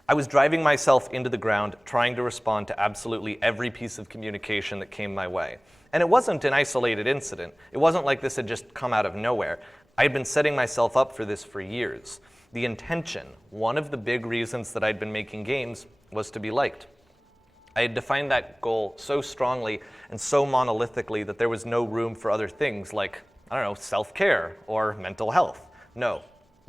I was driving myself into the ground, trying to respond to absolutely every piece of communication that came my way. And it wasn't an isolated incident. It wasn't like this had just come out of nowhere. I had been setting myself up for this for years. The intention, one of the big reasons that I'd been making games, was to be liked. I had defined that goal so strongly and so monolithically that there was no room for other things like, self-care or mental health. No,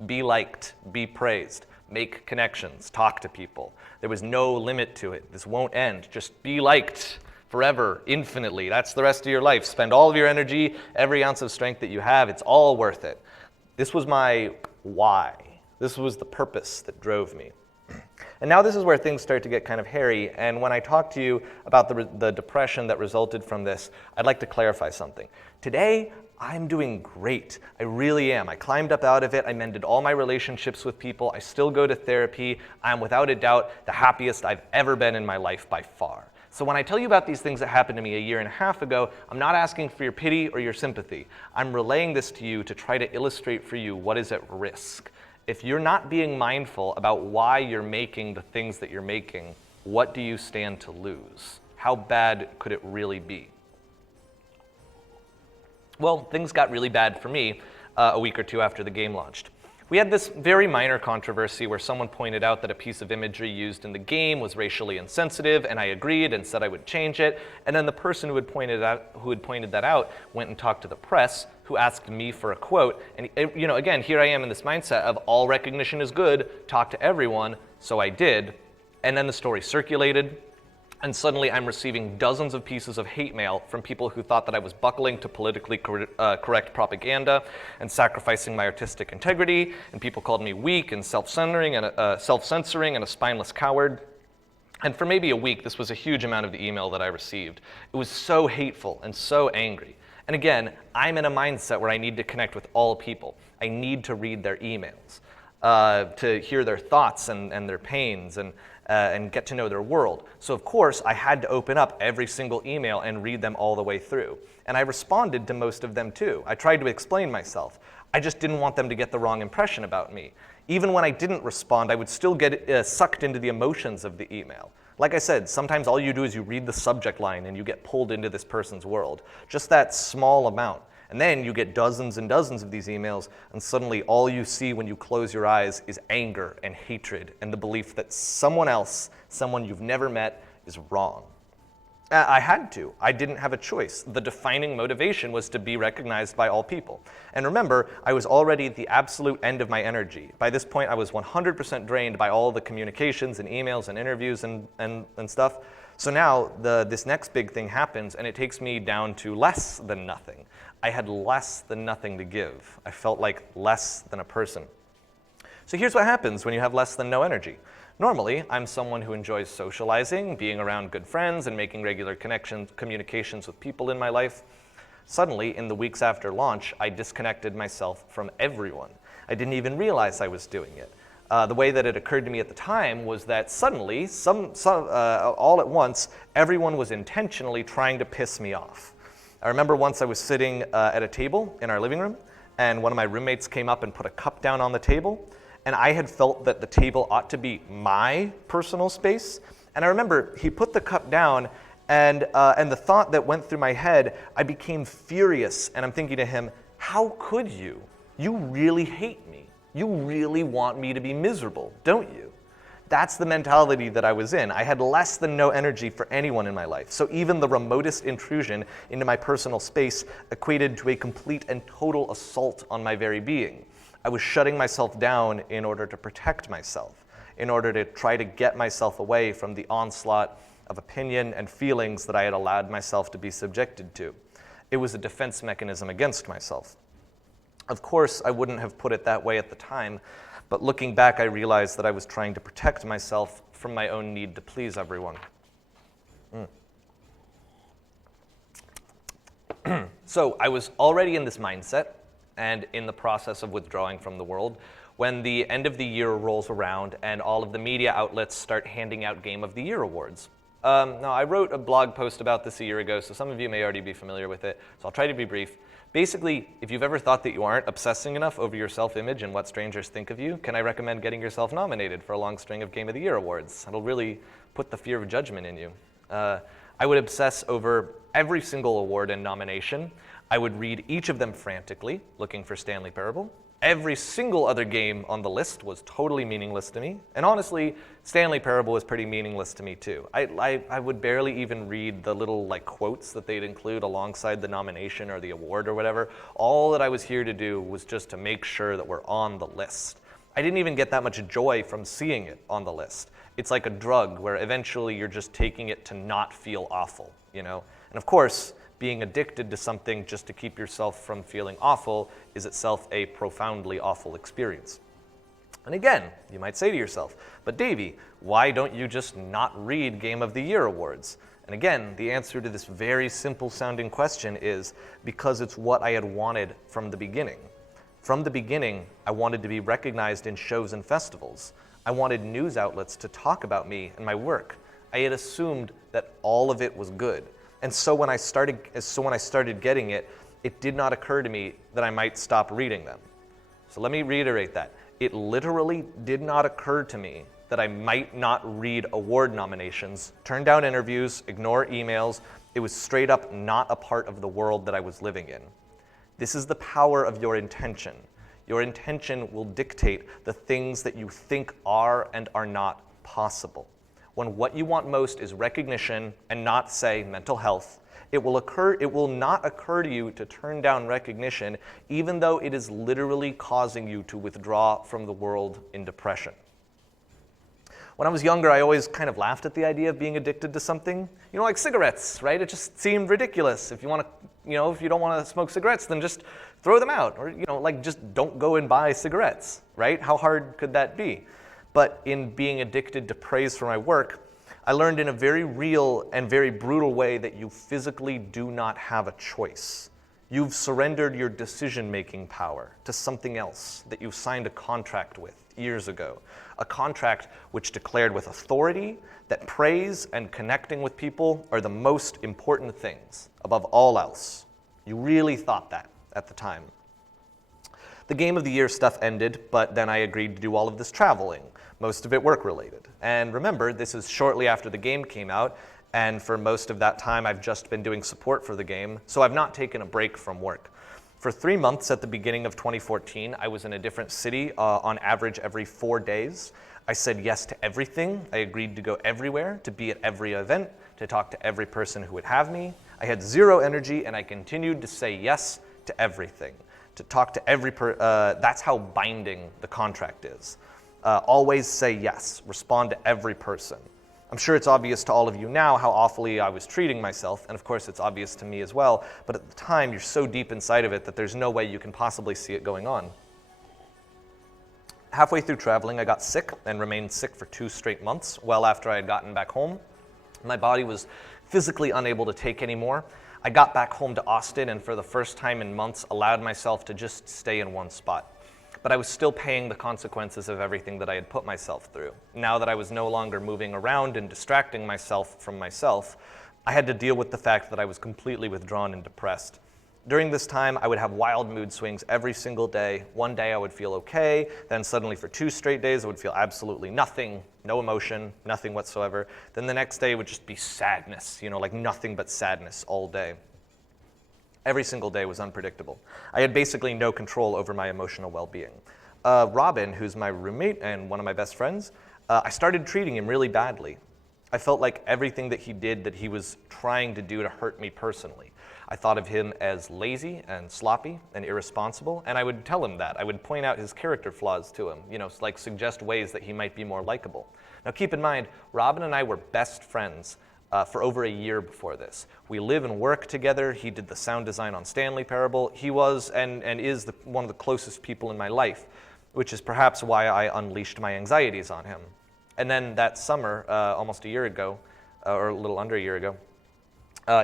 be liked, be praised, make connections, talk to people. There was no limit to it. This won't end. Just be liked forever, infinitely. That's the rest of your life. Spend all of your energy, every ounce of strength that you have. It's all worth it. This was my why. This was the purpose that drove me. And now this is where things start to get kind of hairy, and when I talk to you about the depression that resulted from this, I'd like to clarify something. Today, I'm doing great. I really am. I climbed up out of it. I mended all my relationships with people. I still go to therapy. I'm without a doubt the happiest I've ever been in my life by far. So when I tell you about these things that happened to me a year and a half ago, I'm not asking for your pity or your sympathy. I'm relaying this to you to try to illustrate for you what is at risk. If you're not being mindful about why you're making the things that you're making, what do you stand to lose? How bad could it really be? Well, things got really bad for me a week or two after the game launched. We had this very minor controversy where someone pointed out that a piece of imagery used in the game was racially insensitive, and I agreed and said I would change it. And then the person who had pointed that out went and talked to the press, who asked me for a quote. And again, here I am in this mindset of all recognition is good, talk to everyone, so I did. And then the story circulated. And suddenly I'm receiving dozens of pieces of hate mail from people who thought that I was buckling to politically correct propaganda and sacrificing my artistic integrity, and people called me weak and self-censoring and a spineless coward. And for maybe a week, this was a huge amount of the email that I received. It was so hateful and so angry. And again, I'm in a mindset where I need to connect with all people. I need to read their emails, to hear their thoughts and their pains and get to know their world. So of course, I had to open up every single email and read them all the way through. And I responded to most of them too. I tried to explain myself. I just didn't want them to get the wrong impression about me. Even when I didn't respond, I would still get sucked into the emotions of the email. Like I said, sometimes all you do is you read the subject line and you get pulled into this person's world. Just that small amount. And then you get dozens and dozens of these emails, and suddenly all you see when you close your eyes is anger and hatred and the belief that someone else, someone you've never met, is wrong. I had to. I didn't have a choice. The defining motivation was to be recognized by all people. And remember, I was already at the absolute end of my energy. By this point, I was 100% drained by all the communications and emails and interviews and stuff. So now this next big thing happens, and it takes me down to less than nothing. I had less than nothing to give. I felt like less than a person. So here's what happens when you have less than no energy. Normally, I'm someone who enjoys socializing, being around good friends, and making regular communications with people in my life. Suddenly, in the weeks after launch, I disconnected myself from everyone. I didn't even realize I was doing it. The way that it occurred to me at the time was that suddenly, all at once, everyone was intentionally trying to piss me off. I remember once I was sitting at a table in our living room, and one of my roommates came up and put a cup down on the table, and I had felt that the table ought to be my personal space. And I remember he put the cup down, and the thought that went through my head, I became furious, and I'm thinking to him, how could you? You really hate me. You really want me to be miserable, don't you? That's the mentality that I was in. I had less than no energy for anyone in my life. So even the remotest intrusion into my personal space equated to a complete and total assault on my very being. I was shutting myself down in order to protect myself, in order to try to get myself away from the onslaught of opinion and feelings that I had allowed myself to be subjected to. It was a defense mechanism against myself. Of course, I wouldn't have put it that way at the time, but looking back, I realized that I was trying to protect myself from my own need to please everyone. So I was already in this mindset and in the process of withdrawing from the world when the end of the year rolls around and all of the media outlets start handing out Game of the Year awards. Now, I wrote a blog post about this a year ago, so some of you may already be familiar with it, so I'll try to be brief. Basically, if you've ever thought that you aren't obsessing enough over your self-image and what strangers think of you, can I recommend getting yourself nominated for a long string of Game of the Year awards? It'll really put the fear of judgment in you. I would obsess over every single award and nomination. I would read each of them frantically, looking for Stanley Parable. Every single other game on the list was totally meaningless to me. And honestly, Stanley Parable was pretty meaningless to me too. I would barely even read the little quotes that they'd include alongside the nomination or the award or whatever. All that I was here to do was just to make sure that we're on the list. I didn't even get that much joy from seeing it on the list. It's like a drug where eventually you're just taking it to not feel awful, you know? And of course, being addicted to something just to keep yourself from feeling awful is itself a profoundly awful experience. And again, you might say to yourself, but Davey, why don't you just not read Game of the Year awards? And again, the answer to this very simple sounding question is because it's what I had wanted from the beginning. From the beginning, I wanted to be recognized in shows and festivals. I wanted news outlets to talk about me and my work. I had assumed that all of it was good. And so when I started getting it, it did not occur to me that I might stop reading them. So let me reiterate that. It literally did not occur to me that I might not read award nominations, turn down interviews, ignore emails. It was straight up not a part of the world that I was living in. This is the power of your intention. Your intention will dictate the things that you think are and are not possible. When what you want most is recognition and not, say, mental health, it will not occur to you to turn down recognition, even though it is literally causing you to withdraw from the world in depression. When I was younger, I always kind of laughed at the idea of being addicted to something. You know, like cigarettes, right? It just seemed ridiculous. If you want to, if you don't want to smoke cigarettes, then just throw them out. Or, just don't go and buy cigarettes, right? How hard could that be? But in being addicted to praise for my work, I learned in a very real and very brutal way that you physically do not have a choice. You've surrendered your decision-making power to something else that you signed a contract with years ago. A contract which declared with authority that praise and connecting with people are the most important things above all else. You really thought that at the time. The Game of the Year stuff ended, but then I agreed to do all of this traveling, most of it work-related. And remember, this is shortly after the game came out, and for most of that time I've just been doing support for the game, so I've not taken a break from work. For 3 months at the beginning of 2014, I was in a different city on average every 4 days. I said yes to everything. I agreed to go everywhere, to be at every event, to talk to every person who would have me. I had zero energy, and I continued to say yes to everything. To talk to every that's how binding the contract is. Always say yes, respond to every person. I'm sure it's obvious to all of you now how awfully I was treating myself, and of course it's obvious to me as well, but at the time you're so deep inside of it that there's no way you can possibly see it going on. Halfway through traveling, I got sick and remained sick for 2 straight months, well after I had gotten back home. My body was physically unable to take anymore. I got back home to Austin and for the first time in months allowed myself to just stay in one spot. But I was still paying the consequences of everything that I had put myself through. Now that I was no longer moving around and distracting myself from myself, I had to deal with the fact that I was completely withdrawn and depressed. During this time, I would have wild mood swings every single day. One day I would feel okay, then suddenly for 2 straight days I would feel absolutely nothing, no emotion, nothing whatsoever. Then the next day would just be sadness, like nothing but sadness all day. Every single day was unpredictable. I had basically no control over my emotional well-being. Robin, who's my roommate and one of my best friends, I started treating him really badly. I felt like everything that he did that he was trying to do to hurt me personally. I thought of him as lazy and sloppy and irresponsible, and I would tell him that. I would point out his character flaws to him, like suggest ways that he might be more likable. Now keep in mind, Robin and I were best friends for over a year before this. We live and work together. He did the sound design on Stanley Parable. He was and is one of the closest people in my life, which is perhaps why I unleashed my anxieties on him. And then that summer, almost a year ago, or a little under a year ago,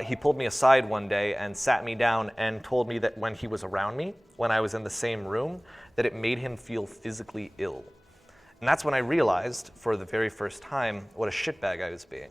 he pulled me aside one day and sat me down and told me that when he was around me, when I was in the same room, that it made him feel physically ill. And that's when I realized, for the very first time, what a shitbag I was being.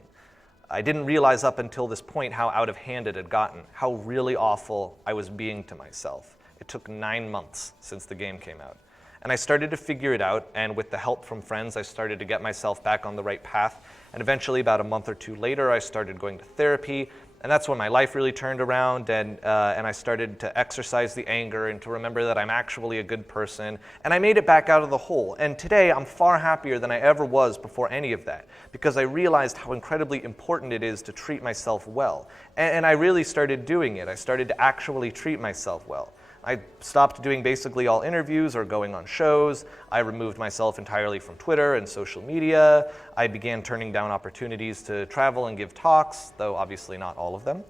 I didn't realize up until this point how out of hand it had gotten, how really awful I was being to myself. It took 9 months since the game came out. And I started to figure it out, and with the help from friends, I started to get myself back on the right path. And eventually, about a month or 2 later, I started going to therapy, and that's when my life really turned around, and I started to exercise the anger and to remember that I'm actually a good person, and I made it back out of the hole. And today, I'm far happier than I ever was before any of that, because I realized how incredibly important it is to treat myself well. And I really started doing it. I started to actually treat myself well. I stopped doing basically all interviews or going on shows. I removed myself entirely from Twitter and social media. I began turning down opportunities to travel and give talks, though obviously not all of them.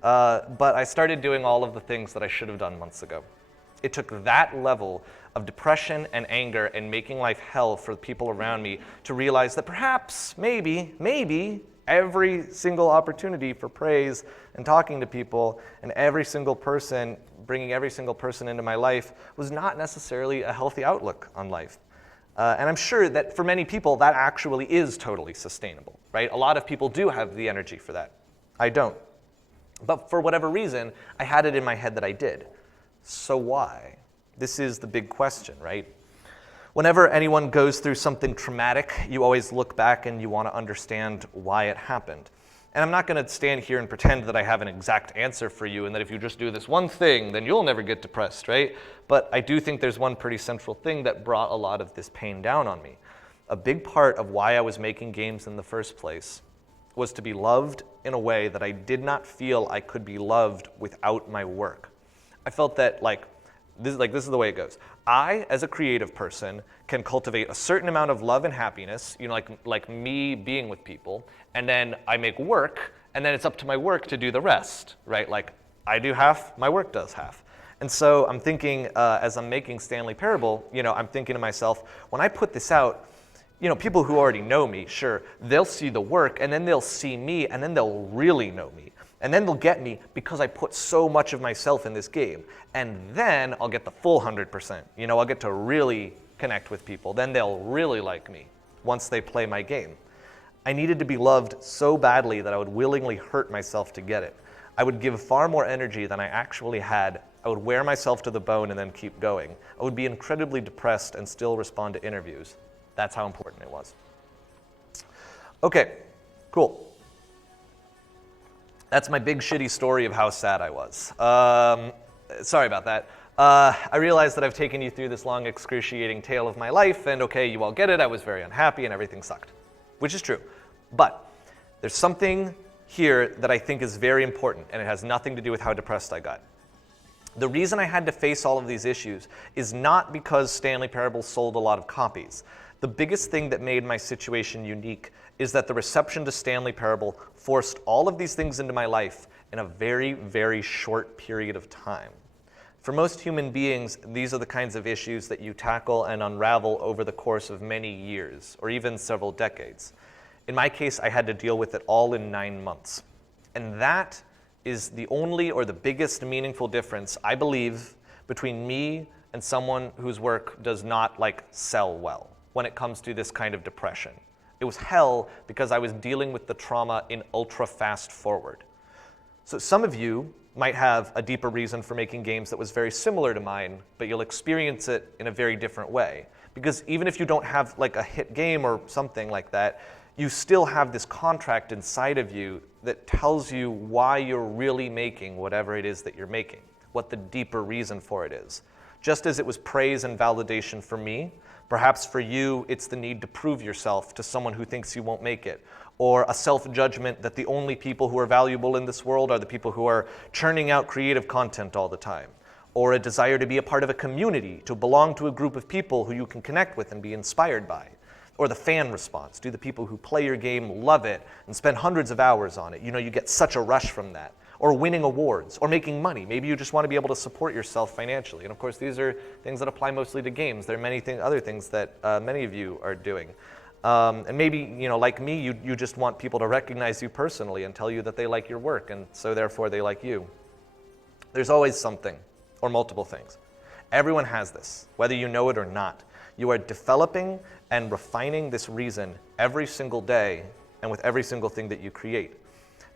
But I started doing all of the things that I should have done months ago. It took that level of depression and anger and making life hell for the people around me to realize that perhaps, maybe, every single opportunity for praise and talking to people and bringing every single person into my life was not necessarily a healthy outlook on life. And I'm sure that for many people, that actually is totally sustainable, right? A lot of people do have the energy for that. I don't. But for whatever reason, I had it in my head that I did. So why? This is the big question, right? Whenever anyone goes through something traumatic, you always look back and you want to understand why it happened. And I'm not going to stand here and pretend that I have an exact answer for you and that if you just do this one thing, then you'll never get depressed, right? But I do think there's one pretty central thing that brought a lot of this pain down on me. A big part of why I was making games in the first place was to be loved in a way that I did not feel I could be loved without my work. I felt that this is the way it goes. I, as a creative person, can cultivate a certain amount of love and happiness, like me being with people, and then I make work, and then it's up to my work to do the rest, right? Like I do half, my work does half. And so I'm thinking, as I'm making Stanley Parable, I'm thinking to myself, when I put this out, people who already know me, sure, they'll see the work, and then they'll see me, and then they'll really know me. And then they'll get me because I put so much of myself in this game. And then I'll get the full 100%. I'll get to really connect with people. Then they'll really like me once they play my game. I needed to be loved so badly that I would willingly hurt myself to get it. I would give far more energy than I actually had. I would wear myself to the bone and then keep going. I would be incredibly depressed and still respond to interviews. That's how important it was. Okay, cool. That's my big shitty story of how sad I was. Sorry about that. I realize that I've taken you through this long, excruciating tale of my life, and okay, you all get it. I was very unhappy and everything sucked, which is true. But there's something here that I think is very important, and it has nothing to do with how depressed I got. The reason I had to face all of these issues is not because Stanley Parable sold a lot of copies. The biggest thing that made my situation unique is that the reception to Stanley Parable forced all of these things into my life in a very, very short period of time. For most human beings, these are the kinds of issues that you tackle and unravel over the course of many years, or even several decades. In my case, I had to deal with it all in 9 months. And that is the only or the biggest meaningful difference, I believe, between me and someone whose work does not sell well when it comes to this kind of depression. It was hell because I was dealing with the trauma in ultra fast forward. So some of you might have a deeper reason for making games that was very similar to mine, but you'll experience it in a very different way. Because even if you don't have a hit game or something like that, you still have this contract inside of you that tells you why you're really making whatever it is that you're making, what the deeper reason for it is. Just as it was praise and validation for me, perhaps for you, it's the need to prove yourself to someone who thinks you won't make it, or a self-judgment that the only people who are valuable in this world are the people who are churning out creative content all the time, or a desire to be a part of a community, to belong to a group of people who you can connect with and be inspired by, or the fan response. Do the people who play your game love it and spend hundreds of hours on it? You get such a rush from that. Or winning awards, or making money. Maybe you just want to be able to support yourself financially. And of course, these are things that apply mostly to games. There are many other things that many of you are doing. And maybe, like me, you just want people to recognize you personally and tell you that they like your work, and so therefore they like you. There's always something, or multiple things. Everyone has this, whether you know it or not. You are developing and refining this reason every single day and with every single thing that you create.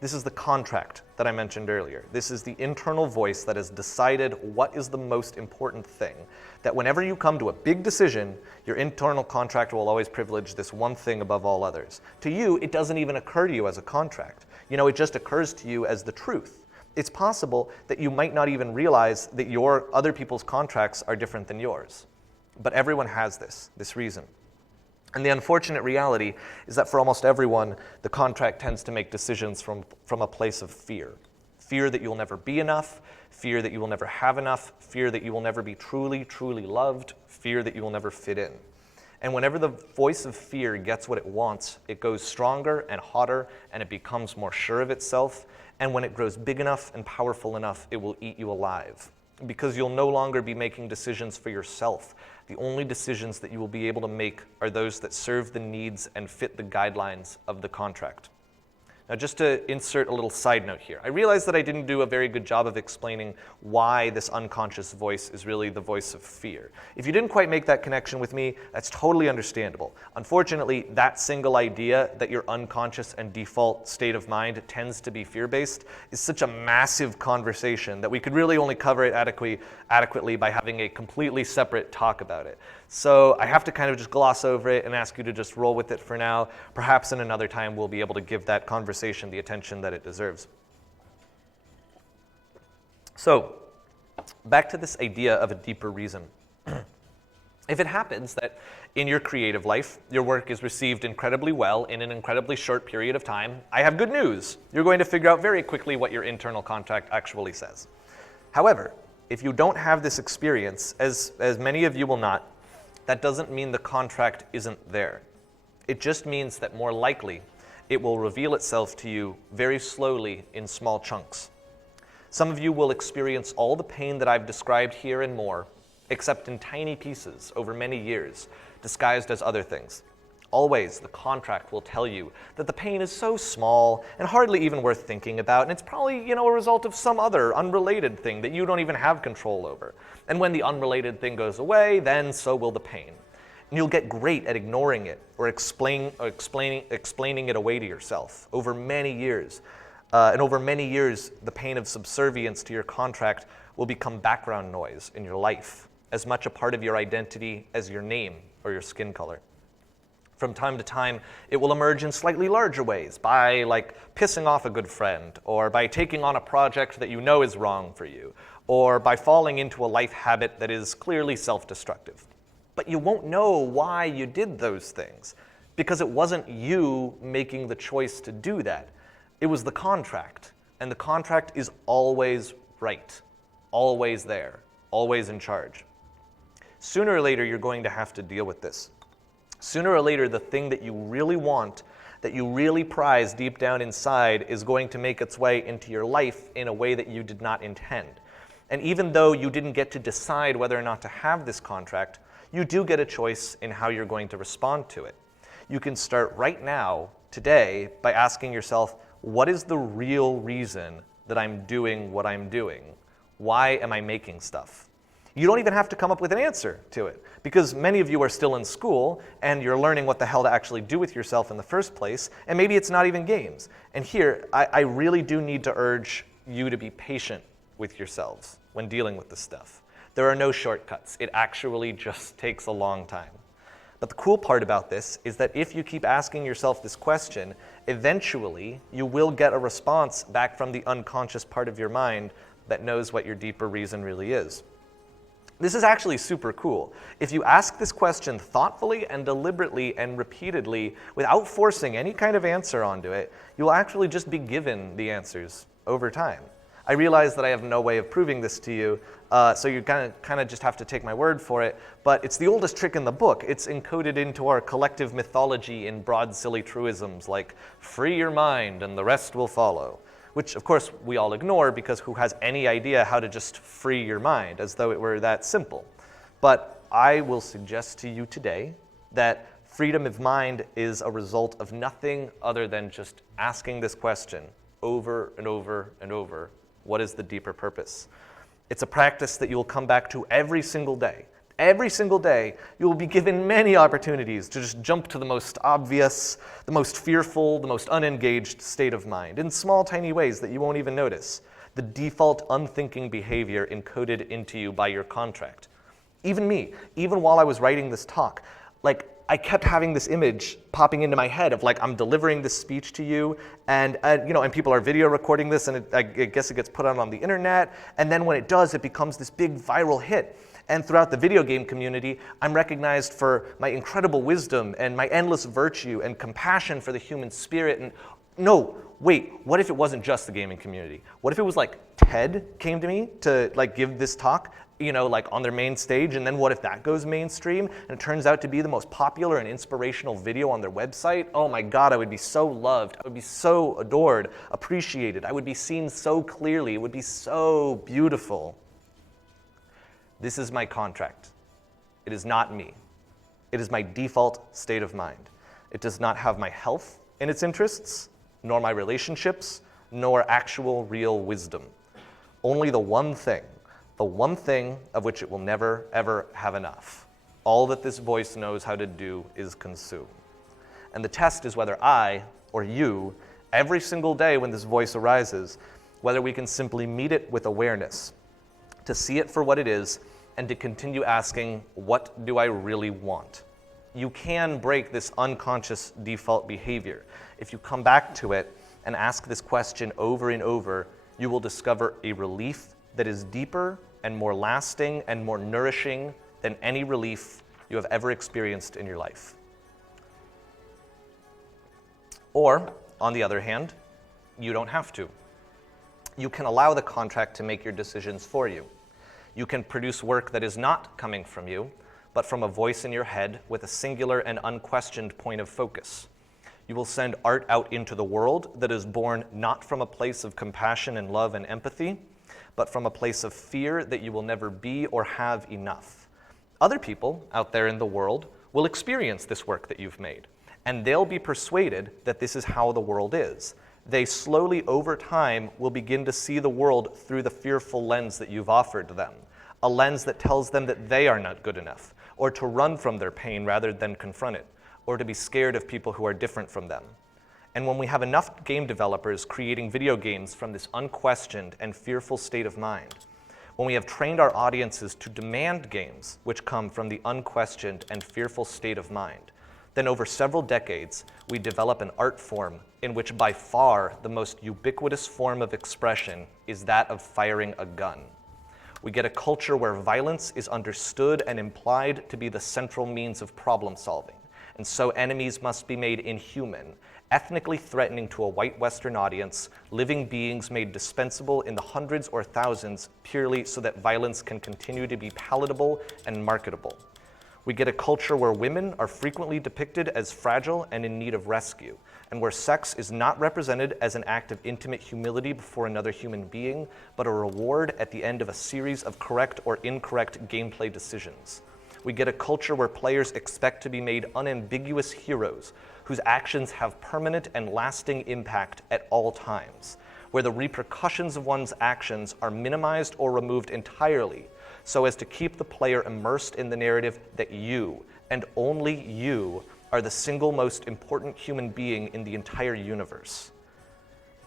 This is the contract that I mentioned earlier. This is the internal voice that has decided what is the most important thing. That whenever you come to a big decision, your internal contract will always privilege this one thing above all others. To you, it doesn't even occur to you as a contract. It just occurs to you as the truth. It's possible that you might not even realize that your other people's contracts are different than yours. But everyone has this reason. And the unfortunate reality is that for almost everyone, the contract tends to make decisions from a place of fear. Fear that you'll never be enough, fear that you will never have enough, fear that you will never be truly, truly loved, fear that you will never fit in. And whenever the voice of fear gets what it wants, it goes stronger and hotter, and it becomes more sure of itself. And when it grows big enough and powerful enough, it will eat you alive. Because you'll no longer be making decisions for yourself. The only decisions that you will be able to make are those that serve the needs and fit the guidelines of the contract. Now, just to insert a little side note here, I realize that I didn't do a very good job of explaining why this unconscious voice is really the voice of fear. If you didn't quite make that connection with me, that's totally understandable. Unfortunately, that single idea that your unconscious and default state of mind tends to be fear-based is such a massive conversation that we could really only cover it adequately by having a completely separate talk about it. So I have to kind of just gloss over it and ask you to just roll with it for now. Perhaps in another time we'll be able to give that conversation conversation the attention that it deserves. So, back to this idea of a deeper reason. If it happens that in your creative life, your work is received incredibly well in an incredibly short period of time, I have good news. You're going to figure out very quickly what your internal contract actually says. However, if you don't have this experience, as many of you will not, that doesn't mean the contract isn't there. It just means that more likely, it will reveal itself to you very slowly in small chunks. Some of you will experience all the pain that I've described here and more, except in tiny pieces over many years, disguised as other things. Always, the contract will tell you that the pain is so small and hardly even worth thinking about, and it's probably, a result of some other unrelated thing that you don't even have control over. And when the unrelated thing goes away, then so will the pain. And you'll get great at ignoring it or explaining it away to yourself over many years. And over many years, the pain of subservience to your contract will become background noise in your life, as much a part of your identity as your name or your skin color. From time to time, it will emerge in slightly larger ways, by pissing off a good friend, or by taking on a project that you know is wrong for you, or by falling into a life habit that is clearly self-destructive. But you won't know why you did those things, because it wasn't you making the choice to do that. It was the contract, and the contract is always right, always there, always in charge. Sooner or later, you're going to have to deal with this. Sooner or later, the thing that you really want, that you really prize deep down inside, is going to make its way into your life in a way that you did not intend. And even though you didn't get to decide whether or not to have this contract, you do get a choice in how you're going to respond to it. You can start right now, today, by asking yourself, what is the real reason that I'm doing what I'm doing? Why am I making stuff? You don't even have to come up with an answer to it, because many of you are still in school and you're learning what the hell to actually do with yourself in the first place, and maybe it's not even games. And here, I really do need to urge you to be patient with yourselves when dealing with this stuff. There are no shortcuts. It actually just takes a long time. But the cool part about this is that if you keep asking yourself this question, eventually you will get a response back from the unconscious part of your mind that knows what your deeper reason really is. This is actually super cool. If you ask this question thoughtfully and deliberately and repeatedly without forcing any kind of answer onto it, you'll actually just be given the answers over time. I realize that I have no way of proving this to you, so you kind of just have to take my word for it, but it's the oldest trick in the book. It's encoded into our collective mythology in broad, silly truisms like, free your mind and the rest will follow. Which, of course, we all ignore, because who has any idea how to just free your mind, as though it were that simple? But I will suggest to you today that freedom of mind is a result of nothing other than just asking this question over and over and over. What is the deeper purpose? It's a practice that you will come back to every single day. Every single day, you will be given many opportunities to just jump to the most obvious, the most fearful, the most unengaged state of mind in small, tiny ways that you won't even notice. The default unthinking behavior encoded into you by your contract. Even me, even while I was writing this talk, I kept having this image popping into my head of I'm delivering this speech to you, and people are video recording this, and I guess it gets put out on the internet, and then when it does, it becomes this big viral hit. And throughout the video game community, I'm recognized for my incredible wisdom and my endless virtue and compassion for the human spirit. And no, wait, what if it wasn't just the gaming community? What if it was TED came to me to give this talk, on their main stage, and then what if that goes mainstream and it turns out to be the most popular and inspirational video on their website? Oh my God, I would be so loved. I would be so adored, appreciated. I would be seen so clearly. It would be so beautiful. This is my contract. It is not me. It is my default state of mind. It does not have my health in its interests, nor my relationships, nor actual real wisdom. Only the one thing of which it will never, ever have enough. All that this voice knows how to do is consume. And the test is whether I, or you, every single day when this voice arises, whether we can simply meet it with awareness, to see it for what it is, and to continue asking, what do I really want? You can break this unconscious default behavior if you come back to it and ask this question over and over, you will discover a relief that is deeper and more lasting and more nourishing than any relief you have ever experienced in your life. Or, on the other hand, you don't have to. You can allow the contract to make your decisions for you. You can produce work that is not coming from you, but from a voice in your head with a singular and unquestioned point of focus. You will send art out into the world that is born not from a place of compassion and love and empathy, but from a place of fear that you will never be or have enough. Other people out there in the world will experience this work that you've made, and they'll be persuaded that this is how the world is. They slowly, over time, will begin to see the world through the fearful lens that you've offered them, a lens that tells them that they are not good enough, or to run from their pain rather than confront it, or to be scared of people who are different from them. And when we have enough game developers creating video games from this unquestioned and fearful state of mind, when we have trained our audiences to demand games which come from the unquestioned and fearful state of mind, then over several decades, we develop an art form in which by far the most ubiquitous form of expression is that of firing a gun. We get a culture where violence is understood and implied to be the central means of problem solving, and so enemies must be made inhuman, ethnically threatening to a white Western audience, living beings made dispensable in the hundreds or thousands purely so that violence can continue to be palatable and marketable. We get a culture where women are frequently depicted as fragile and in need of rescue, and where sex is not represented as an act of intimate humility before another human being, but a reward at the end of a series of correct or incorrect gameplay decisions. We get a culture where players expect to be made unambiguous heroes whose actions have permanent and lasting impact at all times, where the repercussions of one's actions are minimized or removed entirely, so as to keep the player immersed in the narrative that you, and only you, are the single most important human being in the entire universe.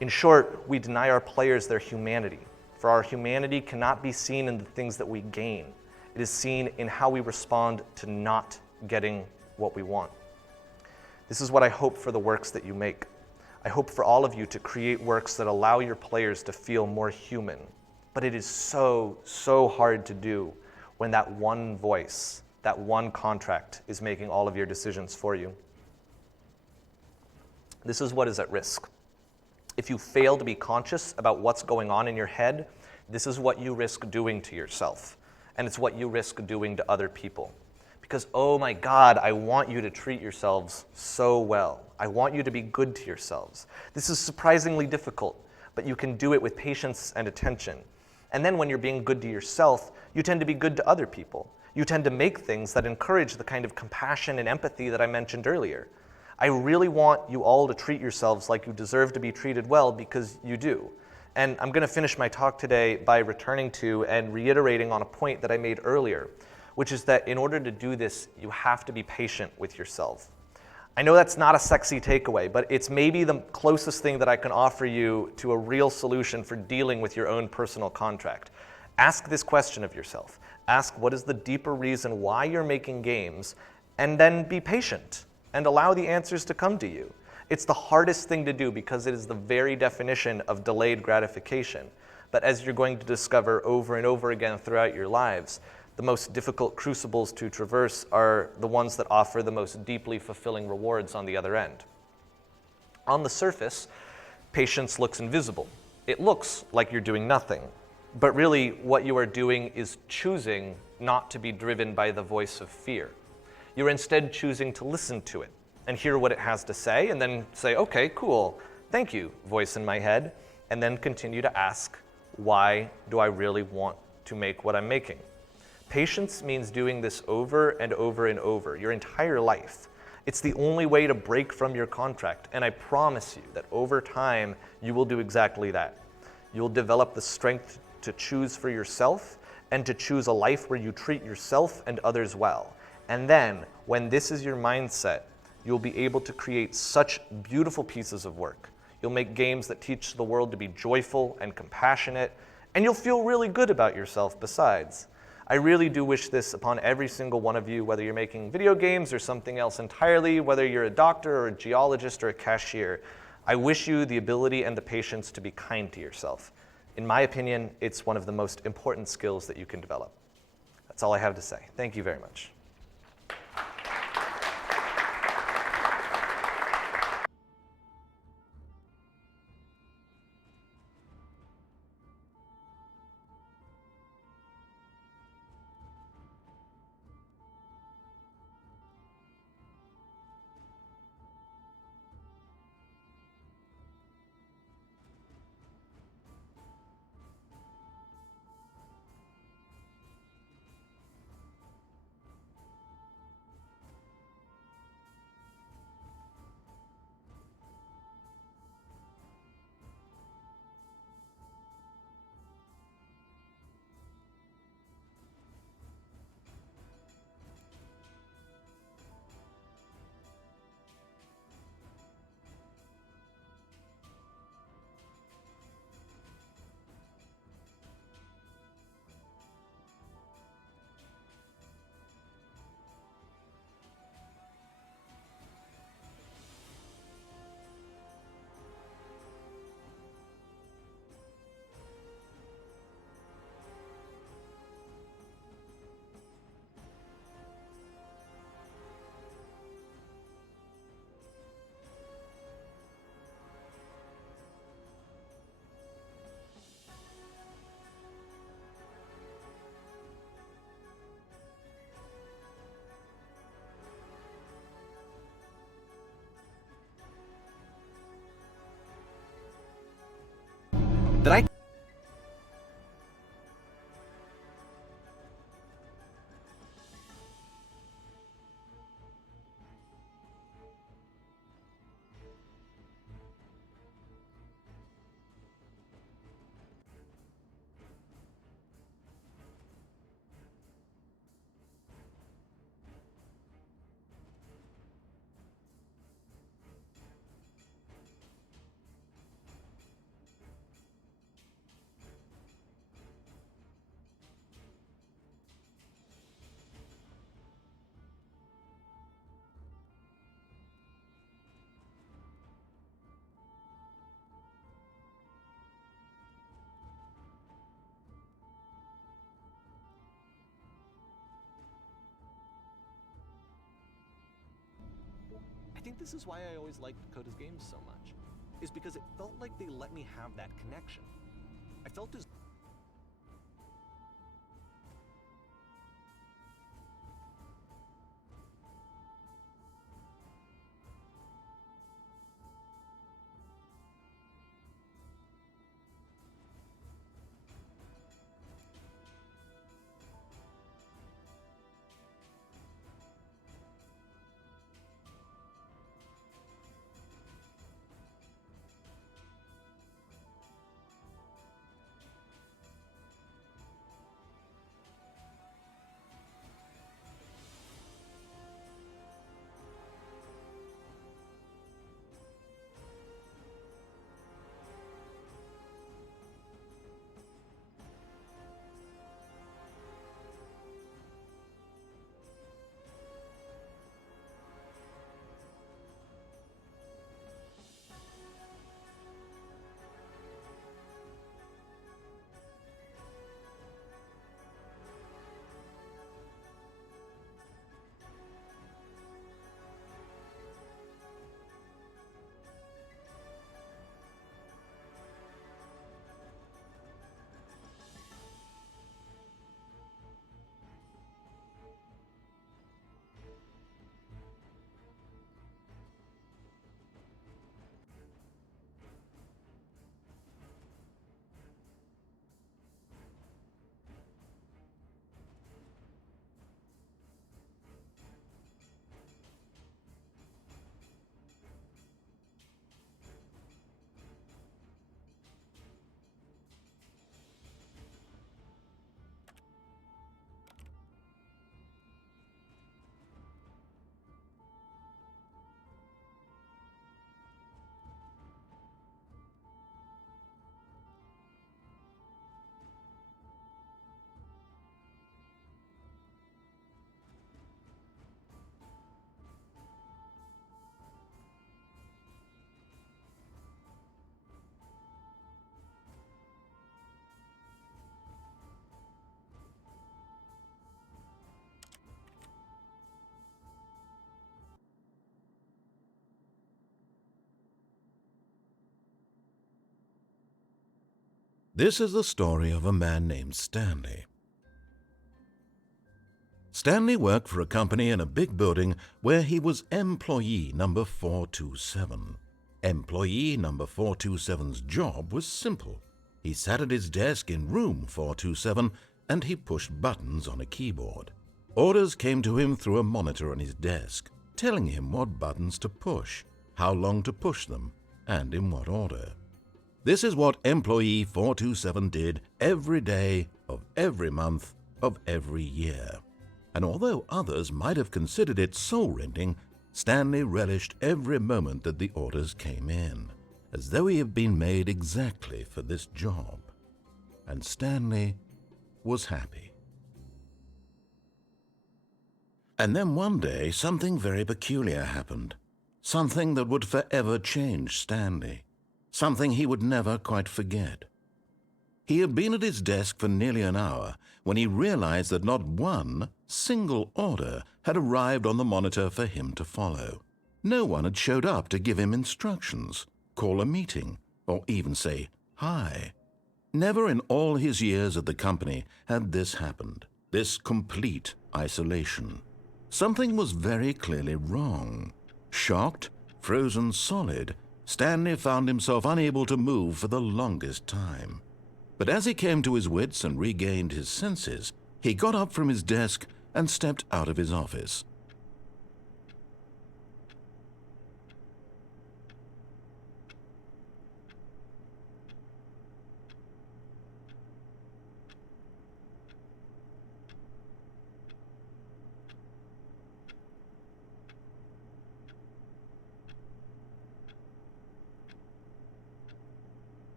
In short, we deny our players their humanity, for our humanity cannot be seen in the things that we gain. It is seen in how we respond to not getting what we want. This is what I hope for the works that you make. I hope for all of you to create works that allow your players to feel more human. But it is so, so hard to do when that one voice, that one contract is making all of your decisions for you. This is what is at risk. If you fail to be conscious about what's going on in your head, this is what you risk doing to yourself. And it's what you risk doing to other people. Because, oh my God, I want you to treat yourselves so well. I want you to be good to yourselves. This is surprisingly difficult, but you can do it with patience and attention. And then when you're being good to yourself, you tend to be good to other people. You tend to make things that encourage the kind of compassion and empathy that I mentioned earlier. I really want you all to treat yourselves like you deserve to be treated well, because you do. And I'm going to finish my talk today by returning to and reiterating on a point that I made earlier, which is that in order to do this, you have to be patient with yourself. I know that's not a sexy takeaway, but it's maybe the closest thing that I can offer you to a real solution for dealing with your own personal contract. Ask this question of yourself. Ask what is the deeper reason why you're making games, and then be patient and allow the answers to come to you. It's the hardest thing to do because it is the very definition of delayed gratification. But as you're going to discover over and over again throughout your lives, the most difficult crucibles to traverse are the ones that offer the most deeply fulfilling rewards on the other end. On the surface, patience looks invisible. It looks like you're doing nothing. But really, what you are doing is choosing not to be driven by the voice of fear. You're instead choosing to listen to it and hear what it has to say, and then say, okay, cool, thank you, voice in my head, and then continue to ask, why do I really want to make what I'm making? Patience means doing this over and over and over, your entire life. It's the only way to break from your contract, and I promise you that over time, you will do exactly that. You'll develop the strength to choose for yourself and to choose a life where you treat yourself and others well. And then, when this is your mindset, you'll be able to create such beautiful pieces of work. You'll make games that teach the world to be joyful and compassionate, and you'll feel really good about yourself besides. I really do wish this upon every single one of you, whether you're making video games or something else entirely, whether you're a doctor or a geologist or a cashier. I wish you the ability and the patience to be kind to yourself. In my opinion, it's one of the most important skills that you can develop. That's all I have to say. Thank you very much. That I think this is why I always liked Coda's games so much, is because it felt like they let me have that connection. I felt as This is the story of a man named Stanley. Stanley worked for a company in a big building where he was employee number 427. Employee number 427's job was simple. He sat at his desk in room 427 and he pushed buttons on a keyboard. Orders came to him through a monitor on his desk, telling him what buttons to push, how long to push them, and in what order. This is what employee 427 did every day of every month of every year. And although others might have considered it soul-rending, Stanley relished every moment that the orders came in, as though he had been made exactly for this job. And Stanley was happy. And then one day, something very peculiar happened. Something that would forever change Stanley. Something he would never quite forget. He had been at his desk for nearly an hour when he realized that not one single order had arrived on the monitor for him to follow. No one had showed up to give him instructions, call a meeting, or even say hi. Never in all his years at the company had this happened, this complete isolation. Something was very clearly wrong. Shocked, frozen solid, Stanley found himself unable to move for the longest time. But as he came to his wits and regained his senses, he got up from his desk and stepped out of his office.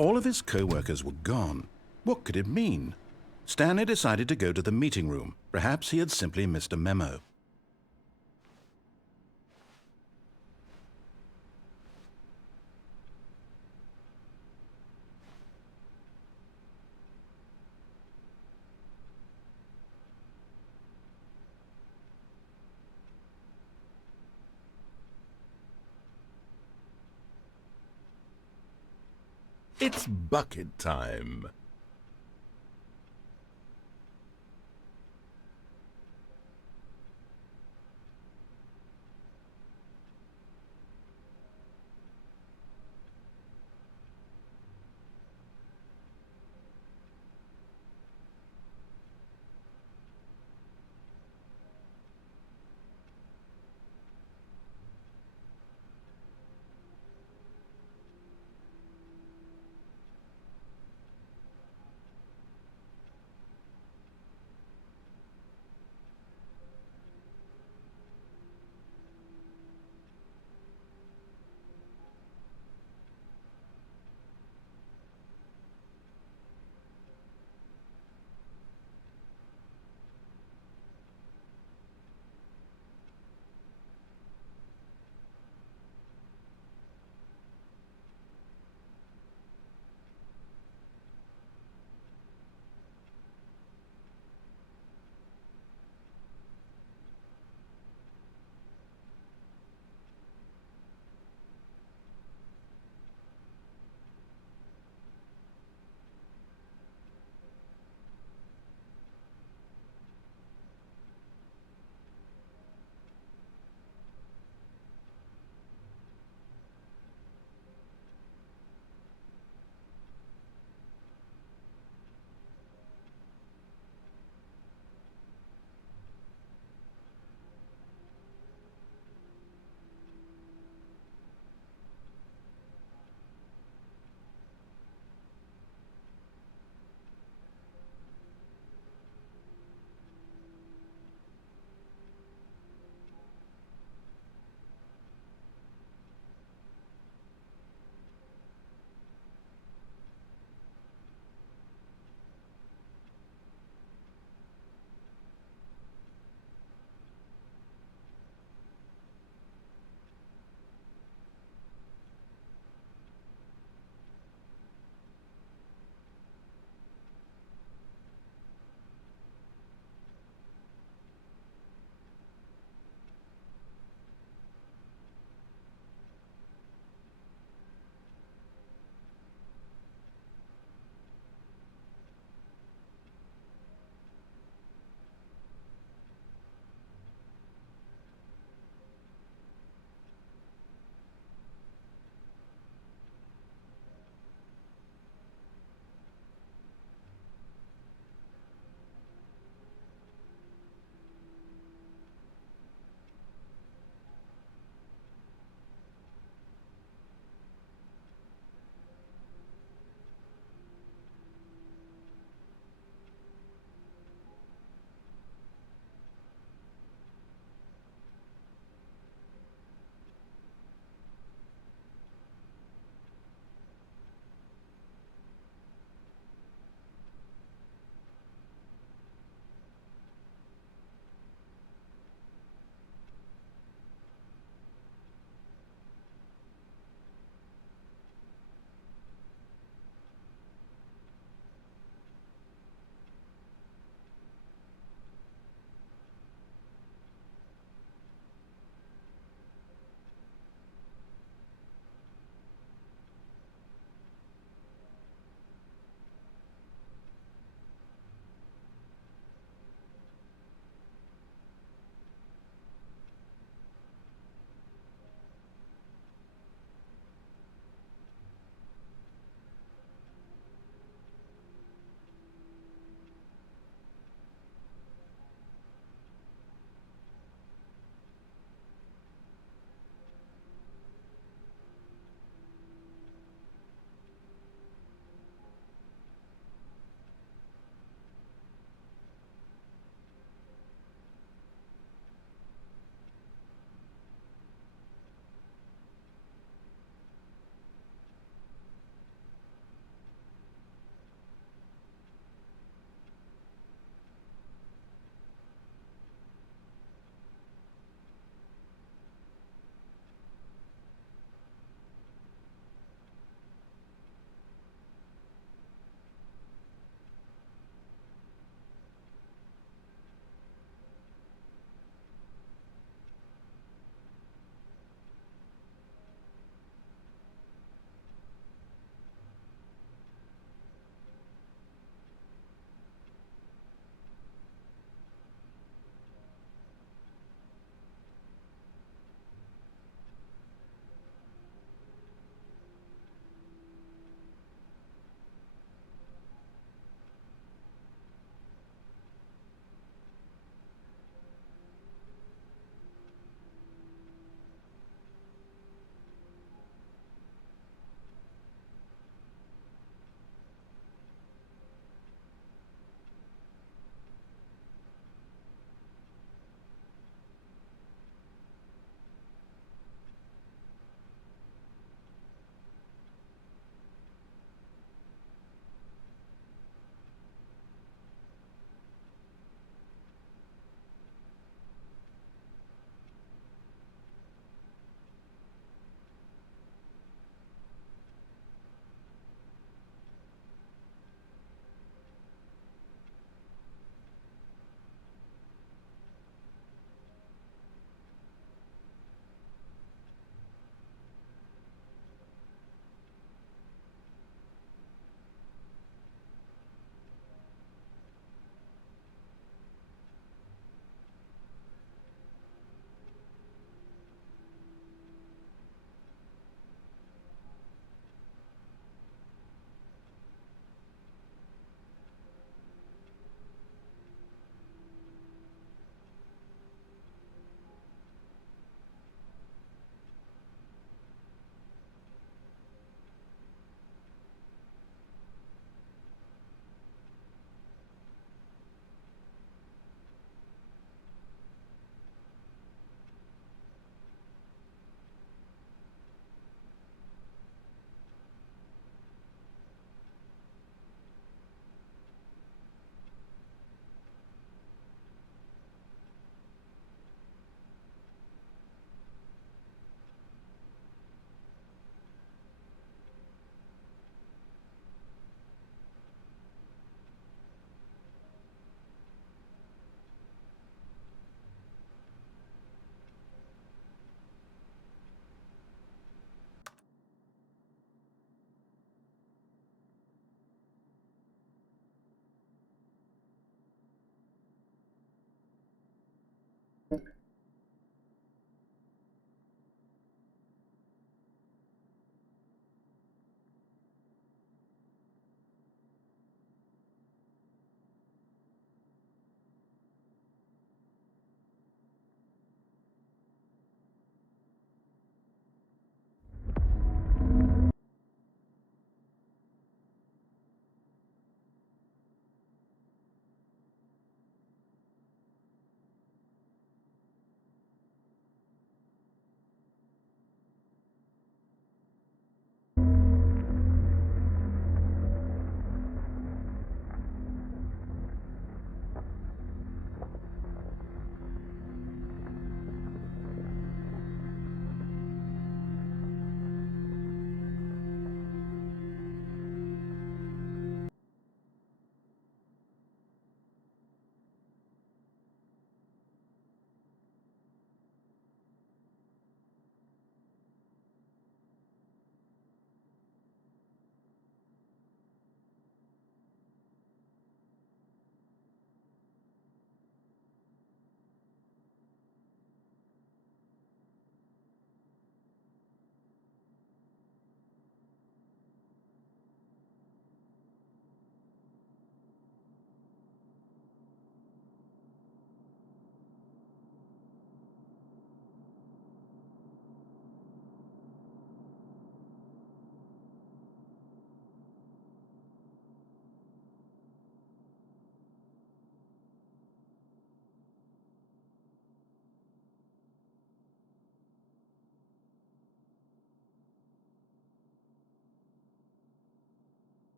All of his co-workers were gone. What could it mean? Stanley decided to go to the meeting room. Perhaps he had simply missed a memo. It's bucket time.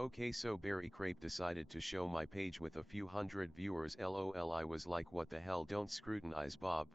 Okay, so Berry Crepe decided to show my page with a few hundred viewers. LOL, I was like, what the hell, don't scrutinize Bob.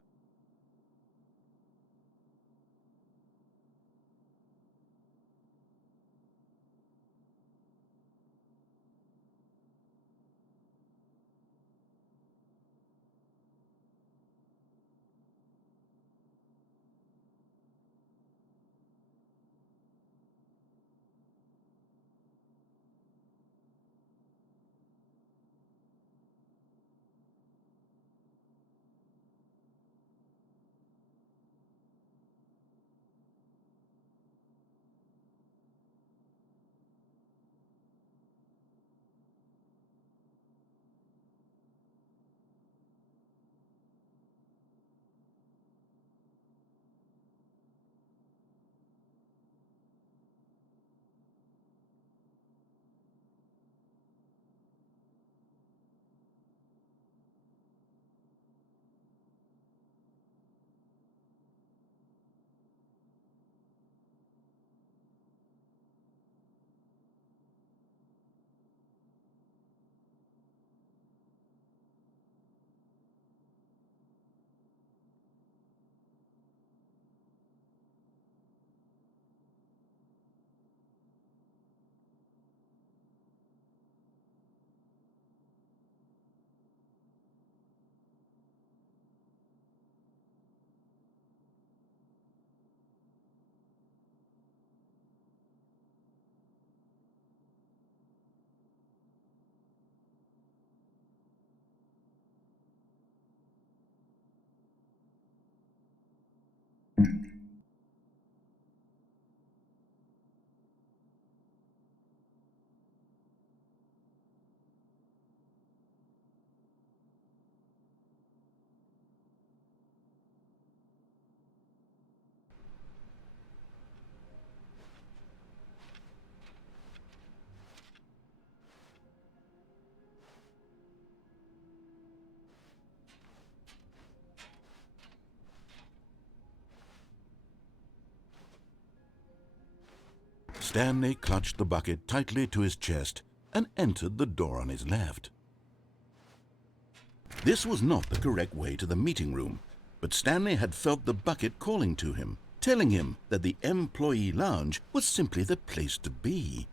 Stanley clutched the bucket tightly to his chest and entered the door on his left. This was not the correct way to the meeting room, but Stanley had felt the bucket calling to him, telling him that the employee lounge was simply the place to be.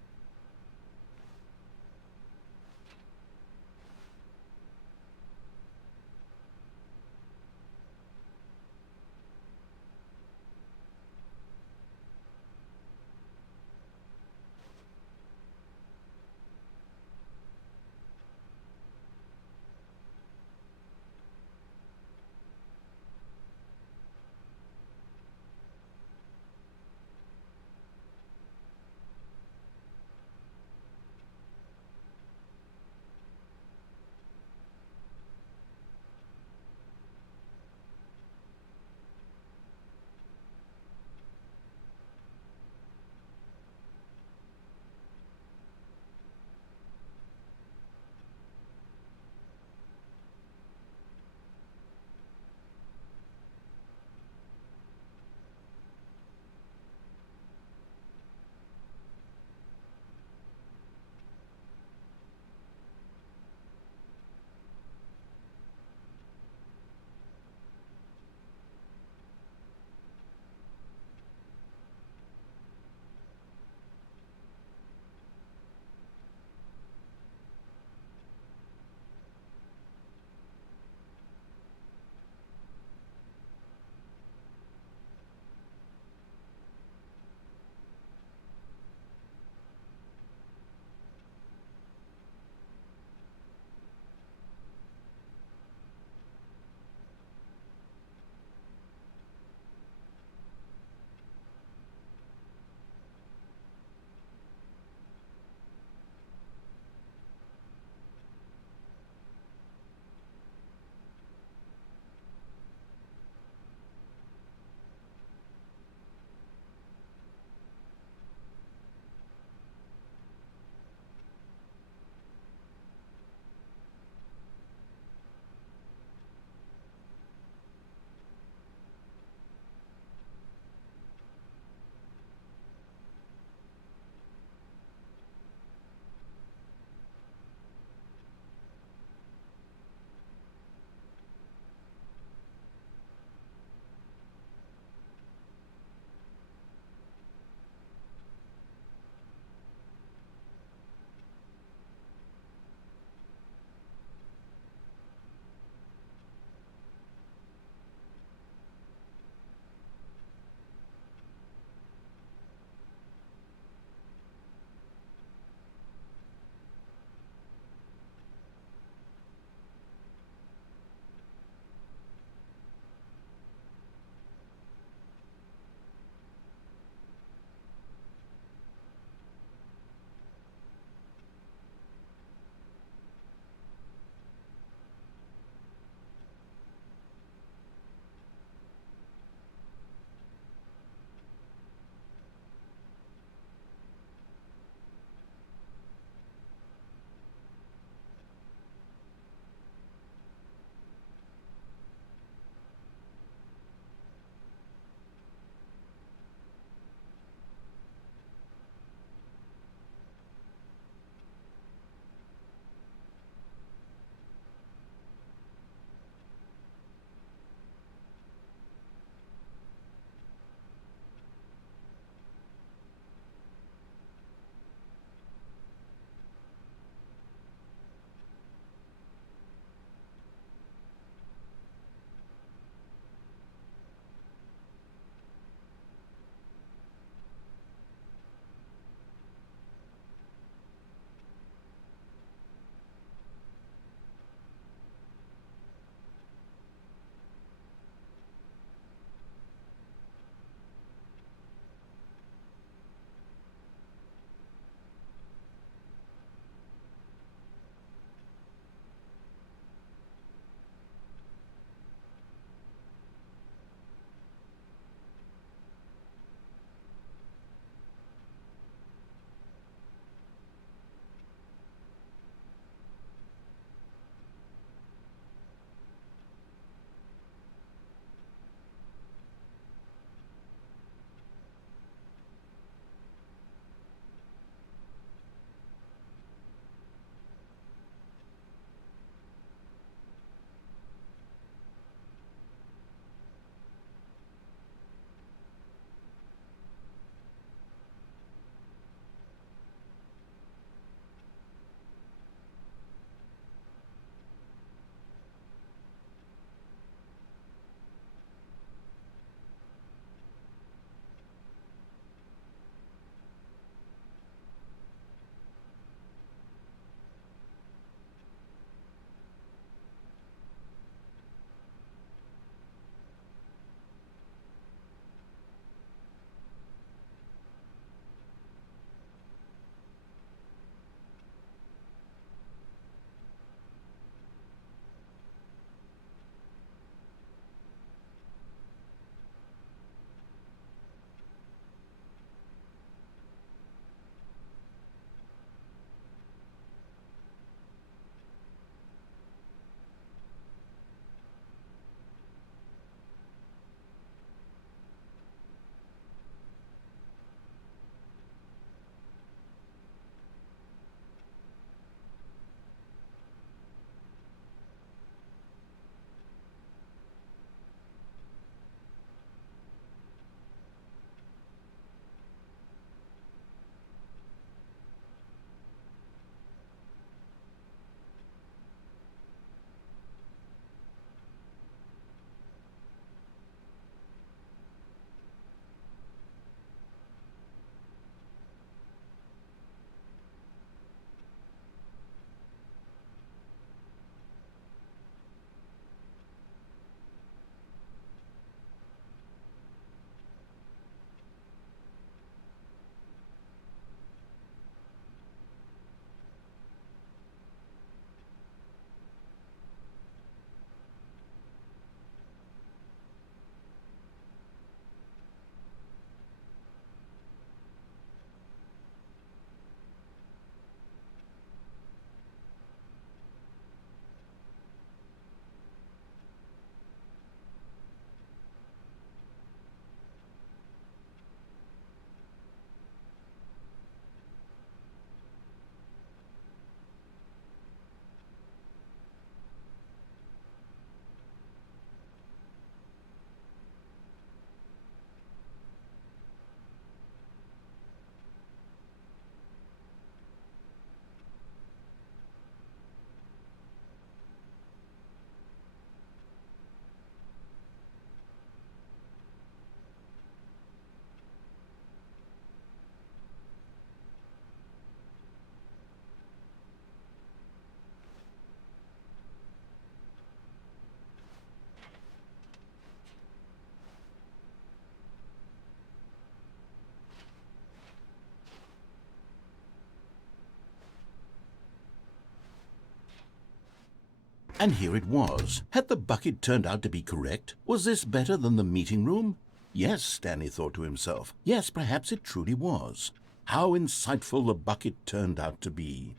And here it was. Had the bucket turned out to be correct? Was this better than the meeting room? Yes, Stanley thought to himself. Yes, perhaps it truly was. How insightful the bucket turned out to be.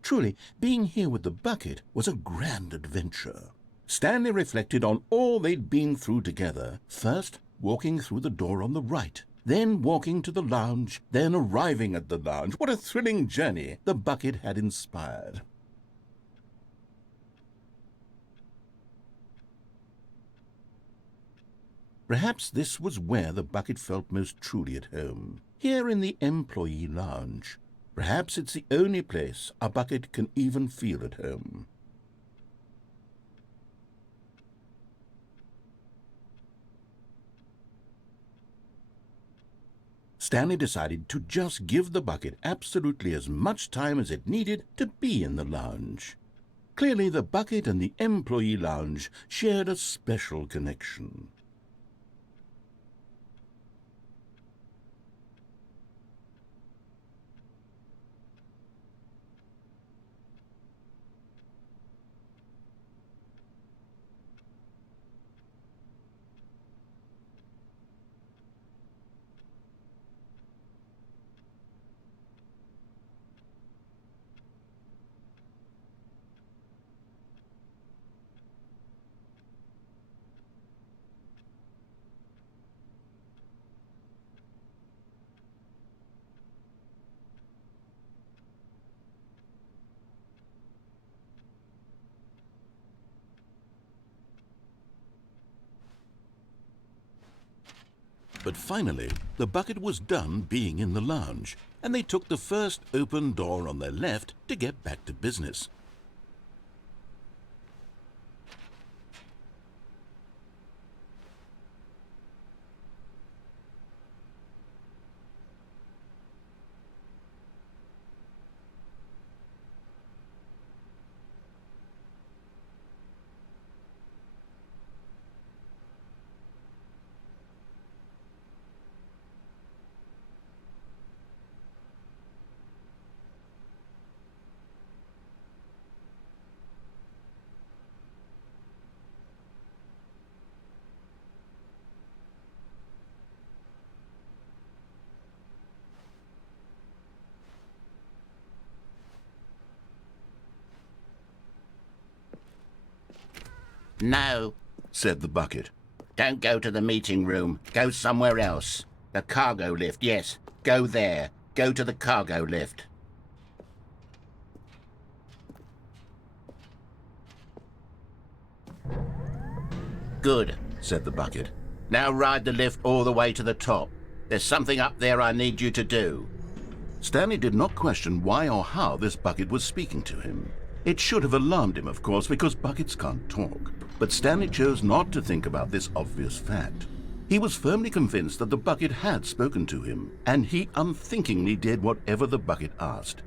Truly, being here with the bucket was a grand adventure. Stanley reflected on all they'd been through together. First, walking through the door on the right, then walking to the lounge, then arriving at the lounge. What a thrilling journey the bucket had inspired. Perhaps this was where the bucket felt most truly at home, here in the employee lounge. Perhaps it's the only place a bucket can even feel at home. Stanley decided to just give the bucket absolutely as much time as it needed to be in the lounge. Clearly, the bucket and the employee lounge shared a special connection. But finally, the bucket was done being in the lounge, and they took the first open door on their left to get back to business. No, Said the bucket. don't go to the meeting room. Go somewhere else. The cargo lift, yes. Go there. Go to the cargo lift. Good, Said the bucket. now ride the lift all the way to the top. There's something up there I need you to do. Stanley did not question why or how this bucket was speaking to him. It should have alarmed him, of course, because buckets can't talk. But Stanley chose not to think about this obvious fact. He was firmly convinced that the bucket had spoken to him, and he unthinkingly did whatever the bucket asked.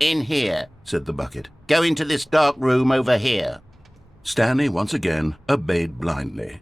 In here, said the bucket. Go into this dark room over here. Stanley once again obeyed blindly.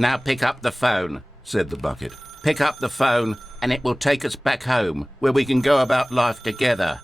Now pick up the phone, Said the bucket. pick up the phone, and it will take us back home, where we can go about life together.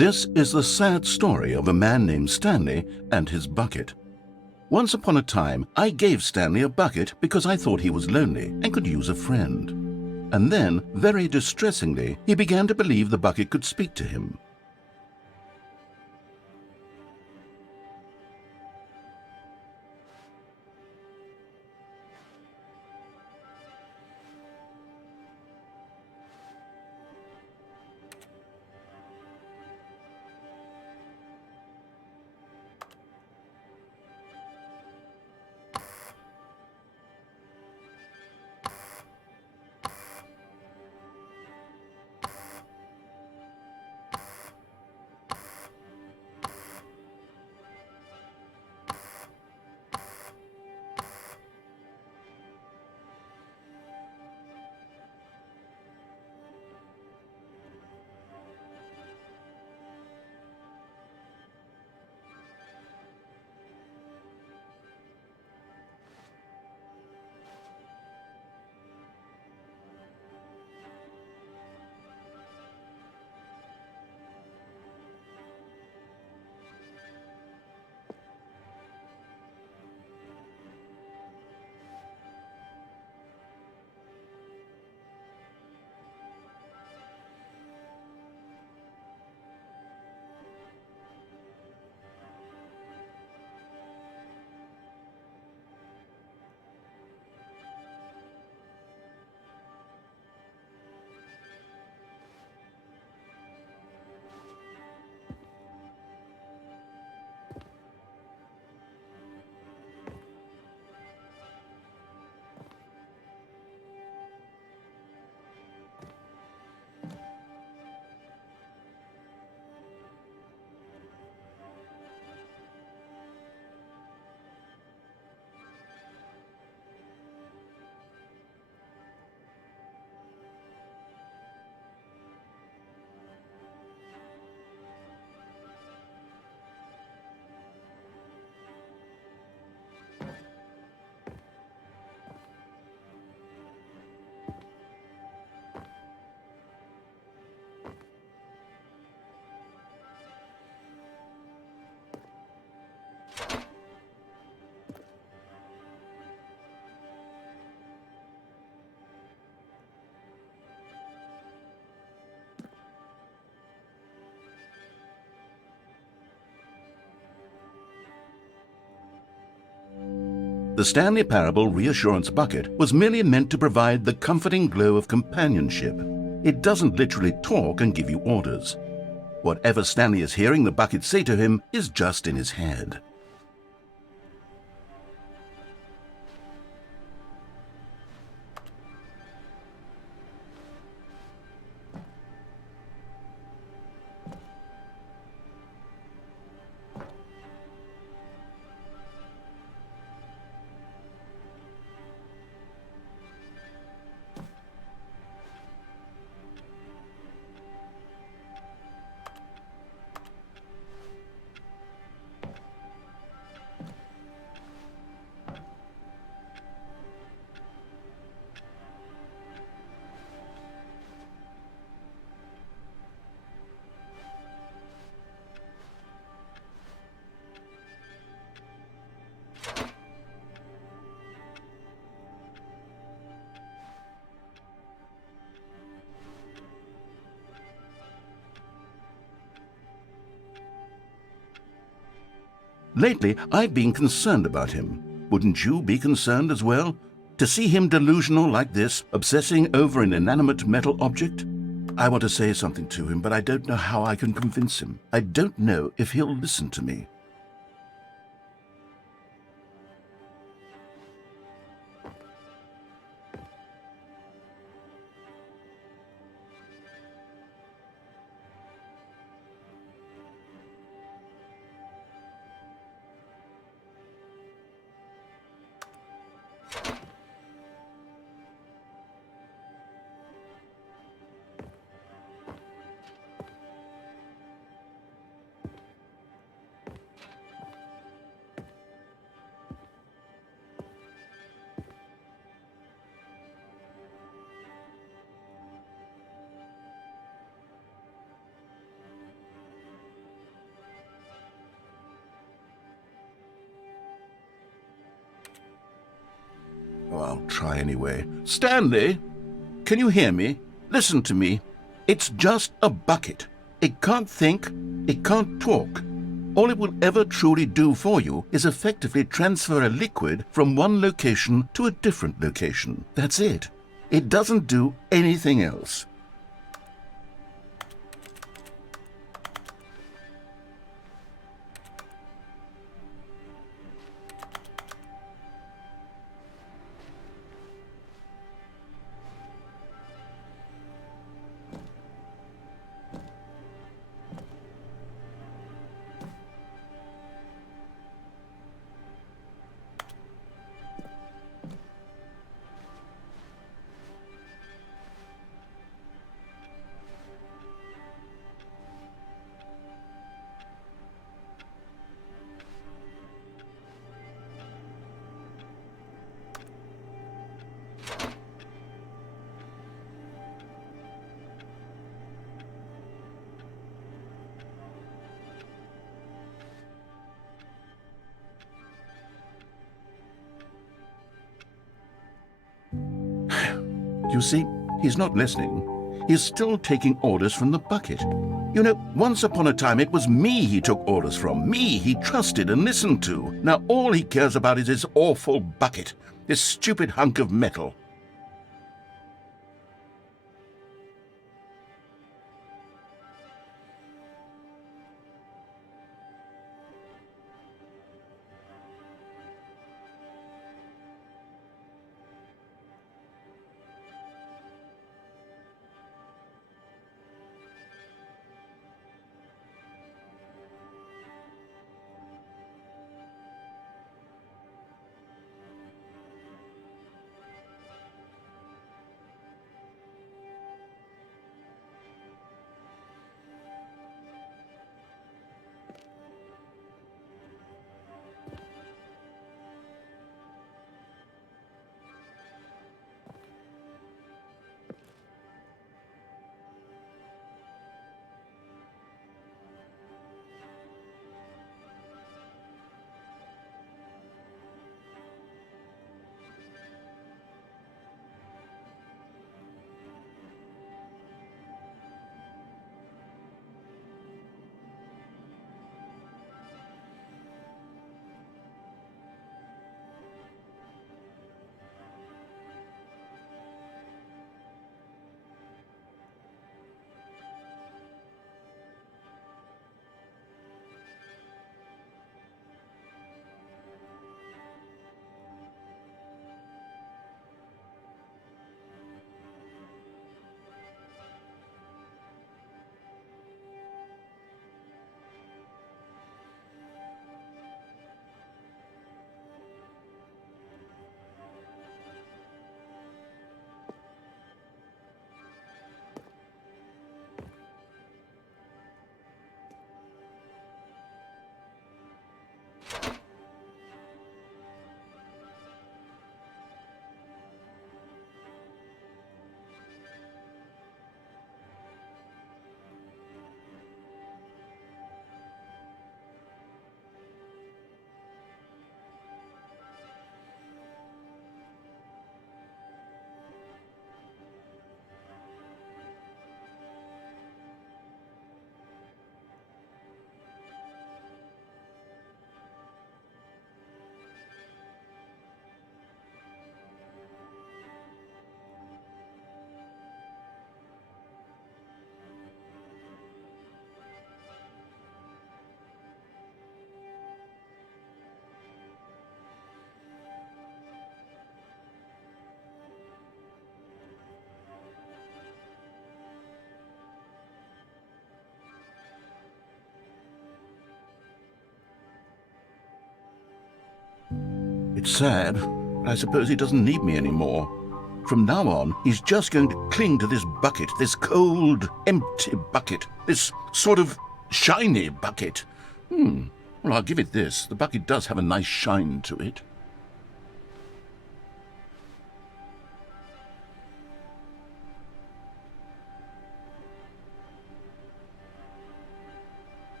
This is the sad story of a man named Stanley and his bucket. Once upon a time, I gave Stanley a bucket because I thought he was lonely and could use a friend. And then, very distressingly, he began to believe the bucket could speak to him. The Stanley Parable Reassurance Bucket was merely meant to provide the comforting glow of companionship. It doesn't literally talk and give you orders. Whatever Stanley is hearing the bucket say to him is just in his head. Lately, I've been concerned about him. Wouldn't you be concerned as well? To see him delusional like this, obsessing over an inanimate metal object? I want to say something to him, but I don't know how I can convince him. I don't know if he'll listen to me. Oh, I'll try anyway. Stanley, can you hear me? Listen to me. It's just a bucket. It can't think. It can't talk. All it will ever truly do for you is effectively transfer a liquid from one location to a different location. That's it. It doesn't do anything else. You see, he's not listening. He's still taking orders from the bucket. You know, once upon a time it was me he took orders from, me he trusted and listened to. Now all he cares about is his awful bucket, this stupid hunk of metal. It's sad, but I suppose he doesn't need me anymore. From now on, he's just going to cling to this bucket, this cold, empty bucket, this sort of shiny bucket. Well, I'll give it this. The bucket does have a nice shine to it.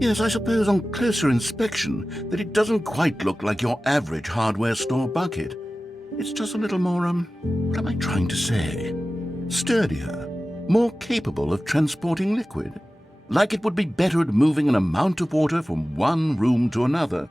Yes, I suppose on closer inspection that it doesn't quite look like your average hardware store bucket. It's just a little more, what am I trying to say? Sturdier, more capable of transporting liquid. Like it would be better at moving an amount of water from one room to another.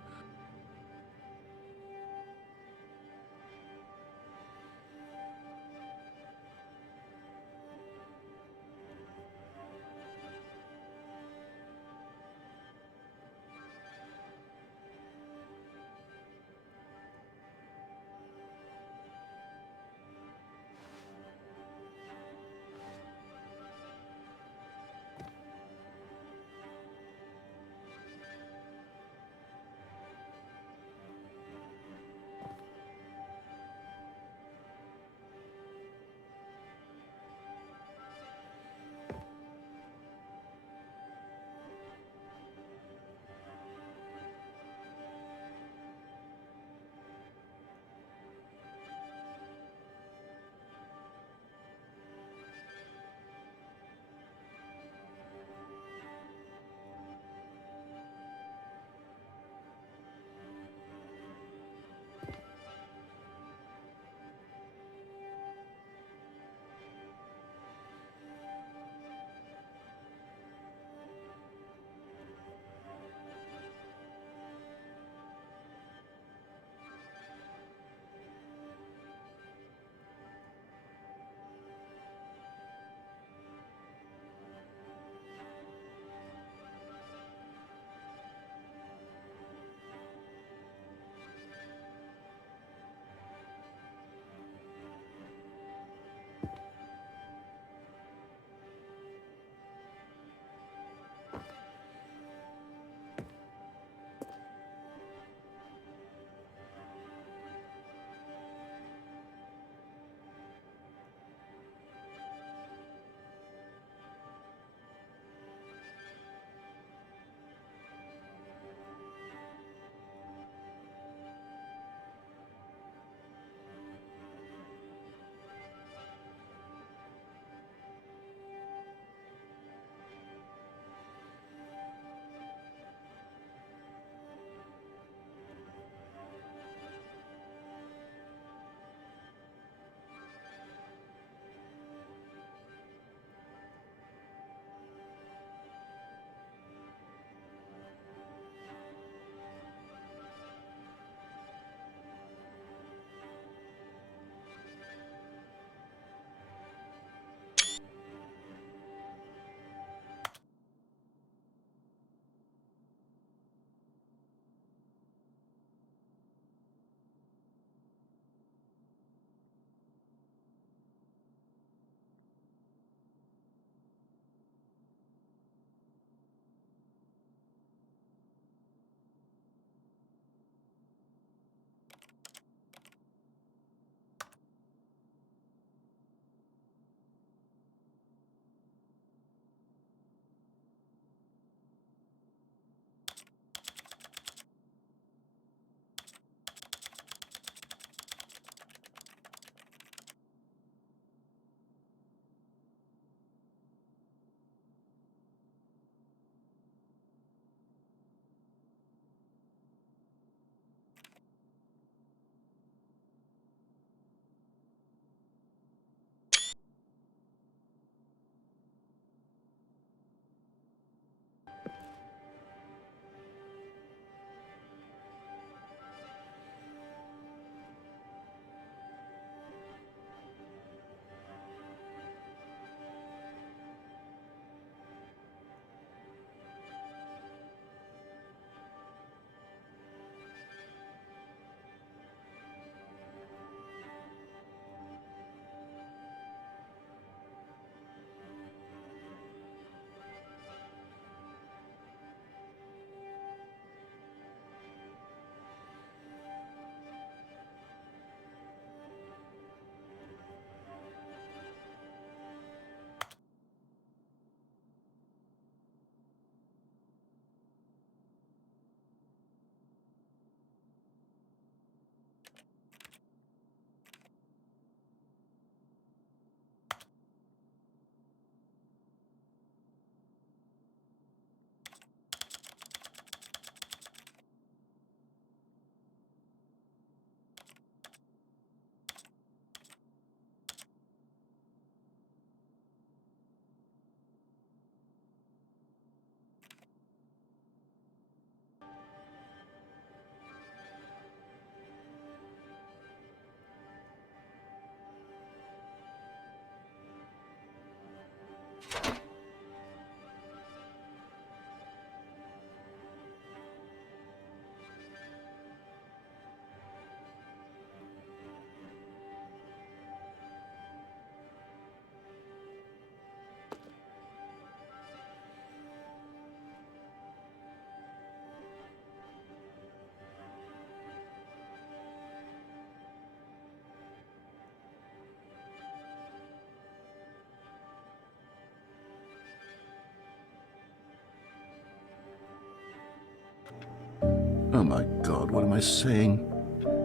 Oh my God, what am I saying?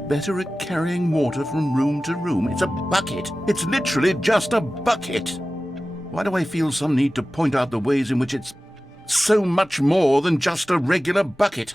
Better at carrying water from room to room. It's a bucket. It's literally just a bucket. Why do I feel some need to point out the ways in which it's so much more than just a regular bucket?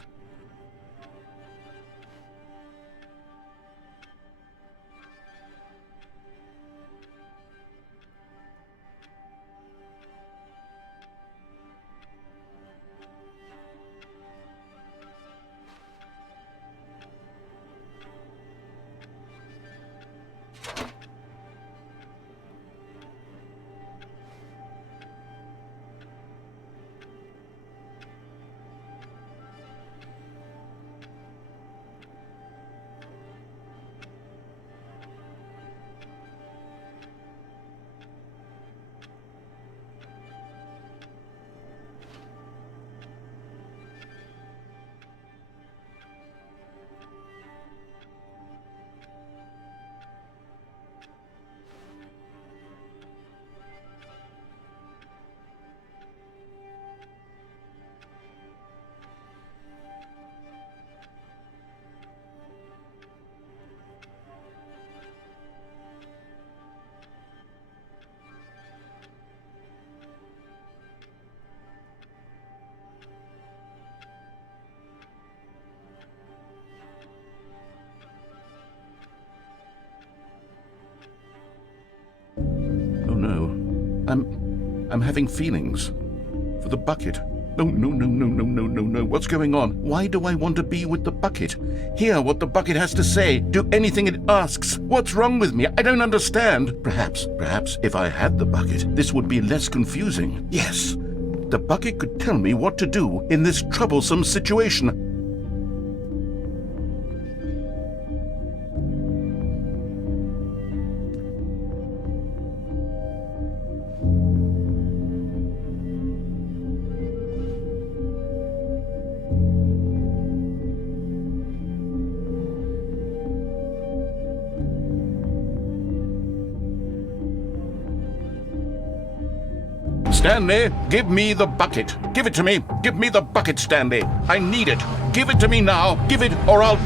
Oh no. I'm having feelings. For the bucket. No, no, no, no, no, no, no, no. What's going on? Why do I want to be with the bucket? Hear what the bucket has to say. Do anything it asks. What's wrong with me? I don't understand. Perhaps if I had the bucket, this would be less confusing. Yes. The bucket could tell me what to do in this troublesome situation. Stanley, give me the bucket. Give it to me. Give me the bucket, Stanley. I need it. Give it to me now. Give it, or I'll...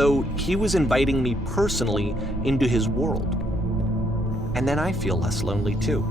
though he was inviting me personally into his world. And then I feel less lonely too.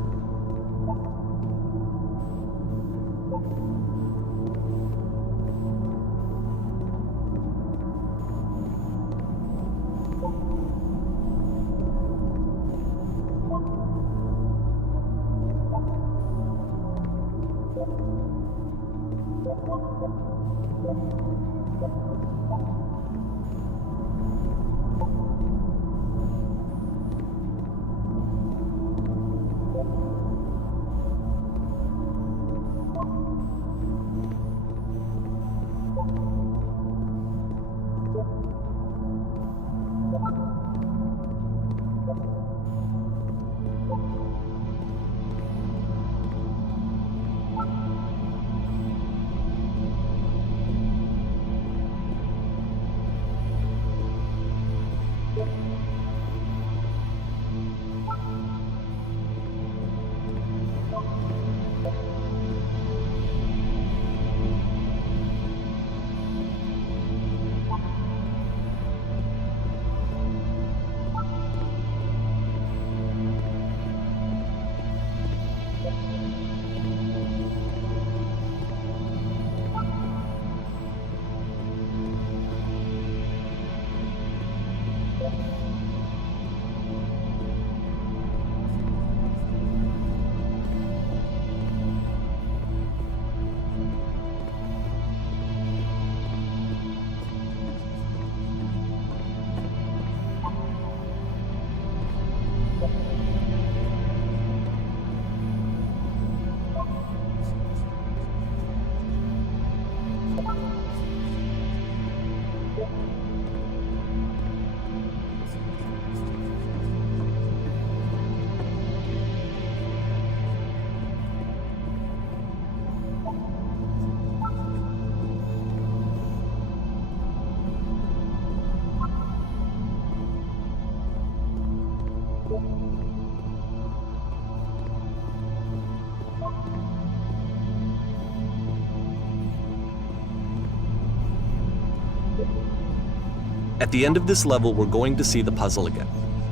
At the end of this level, we're going to see the puzzle again.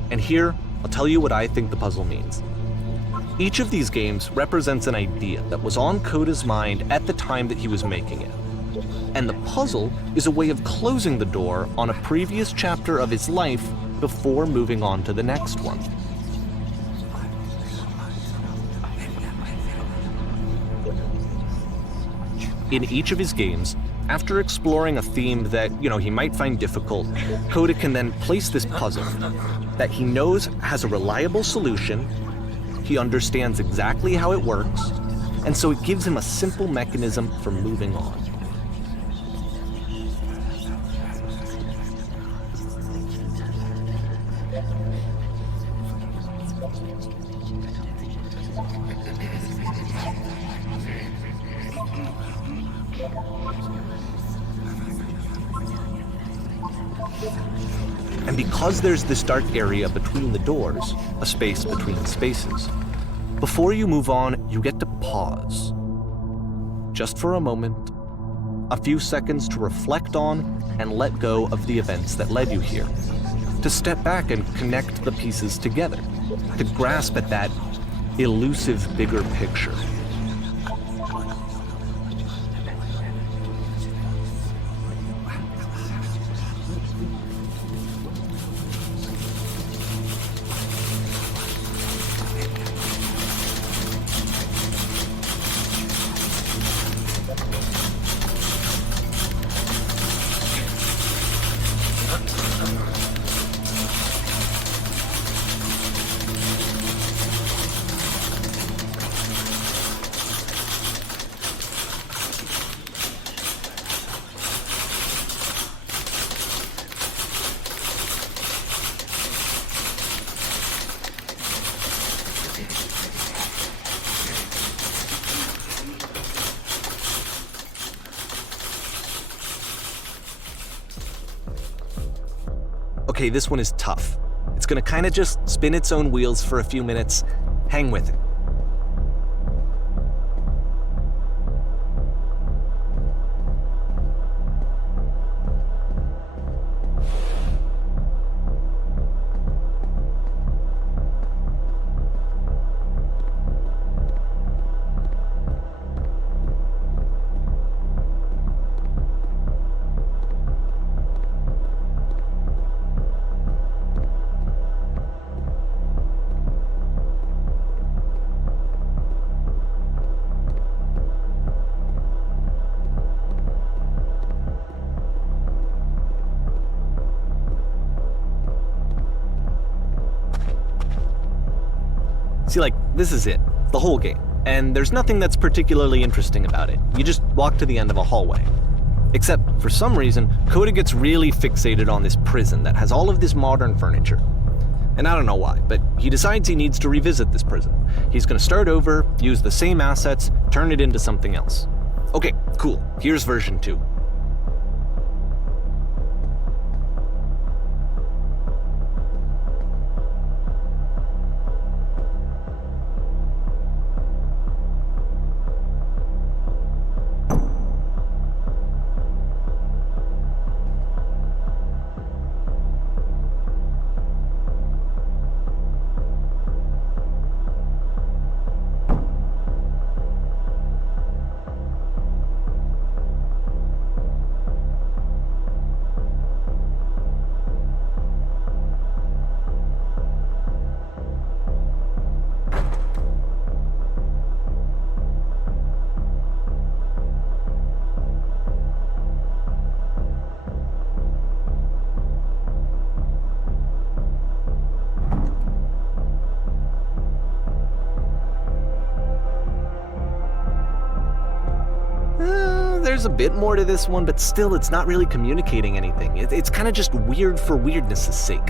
And here, I'll tell you what I think the puzzle means. Each of these games represents an idea that was on Coda's mind at the time that he was making it. And the puzzle is a way of closing the door on a previous chapter of his life before moving on to the next one. In each of his games, after exploring a theme that, he might find difficult, Coda can then place this puzzle that he knows has a reliable solution, he understands exactly how it works, and so it gives him a simple mechanism for moving on. And because there's this dark area between the doors, a space between spaces, before you move on, you get to pause. Just for a moment, a few seconds to reflect on and let go of the events that led you here, to step back and connect the pieces together, to grasp at that elusive bigger picture. Okay, this one is tough. It's gonna kind of just spin its own wheels for a few minutes. Hang with it. See, like, this is it. The whole game. And there's nothing that's particularly interesting about it. You just walk to the end of a hallway. Except, for some reason, Coda gets really fixated on this prison that has all of this modern furniture. And I don't know why, but he decides he needs to revisit this prison. He's gonna start over, use the same assets, turn it into something else. Okay, cool. Here's version 2. There's a bit more to this one, but still it's not really communicating anything. It's kind of just weird for weirdness' sake.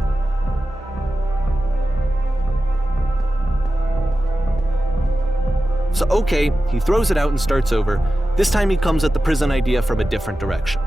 So okay, he throws it out and starts over. This time he comes at the prison idea from a different direction.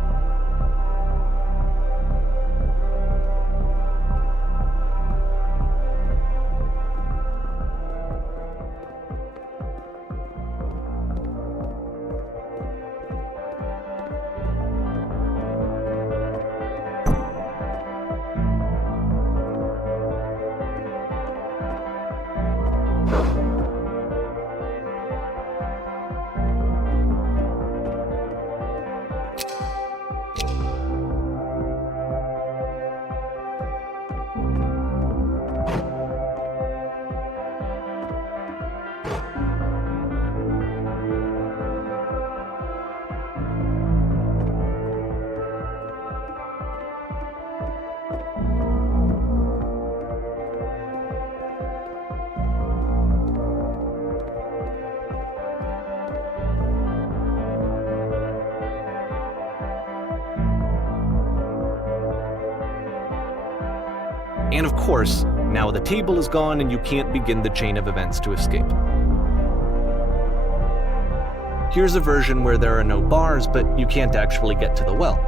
And of course, now the table is gone and you can't begin the chain of events to escape. Here's a version where there are no bars, but you can't actually get to the well.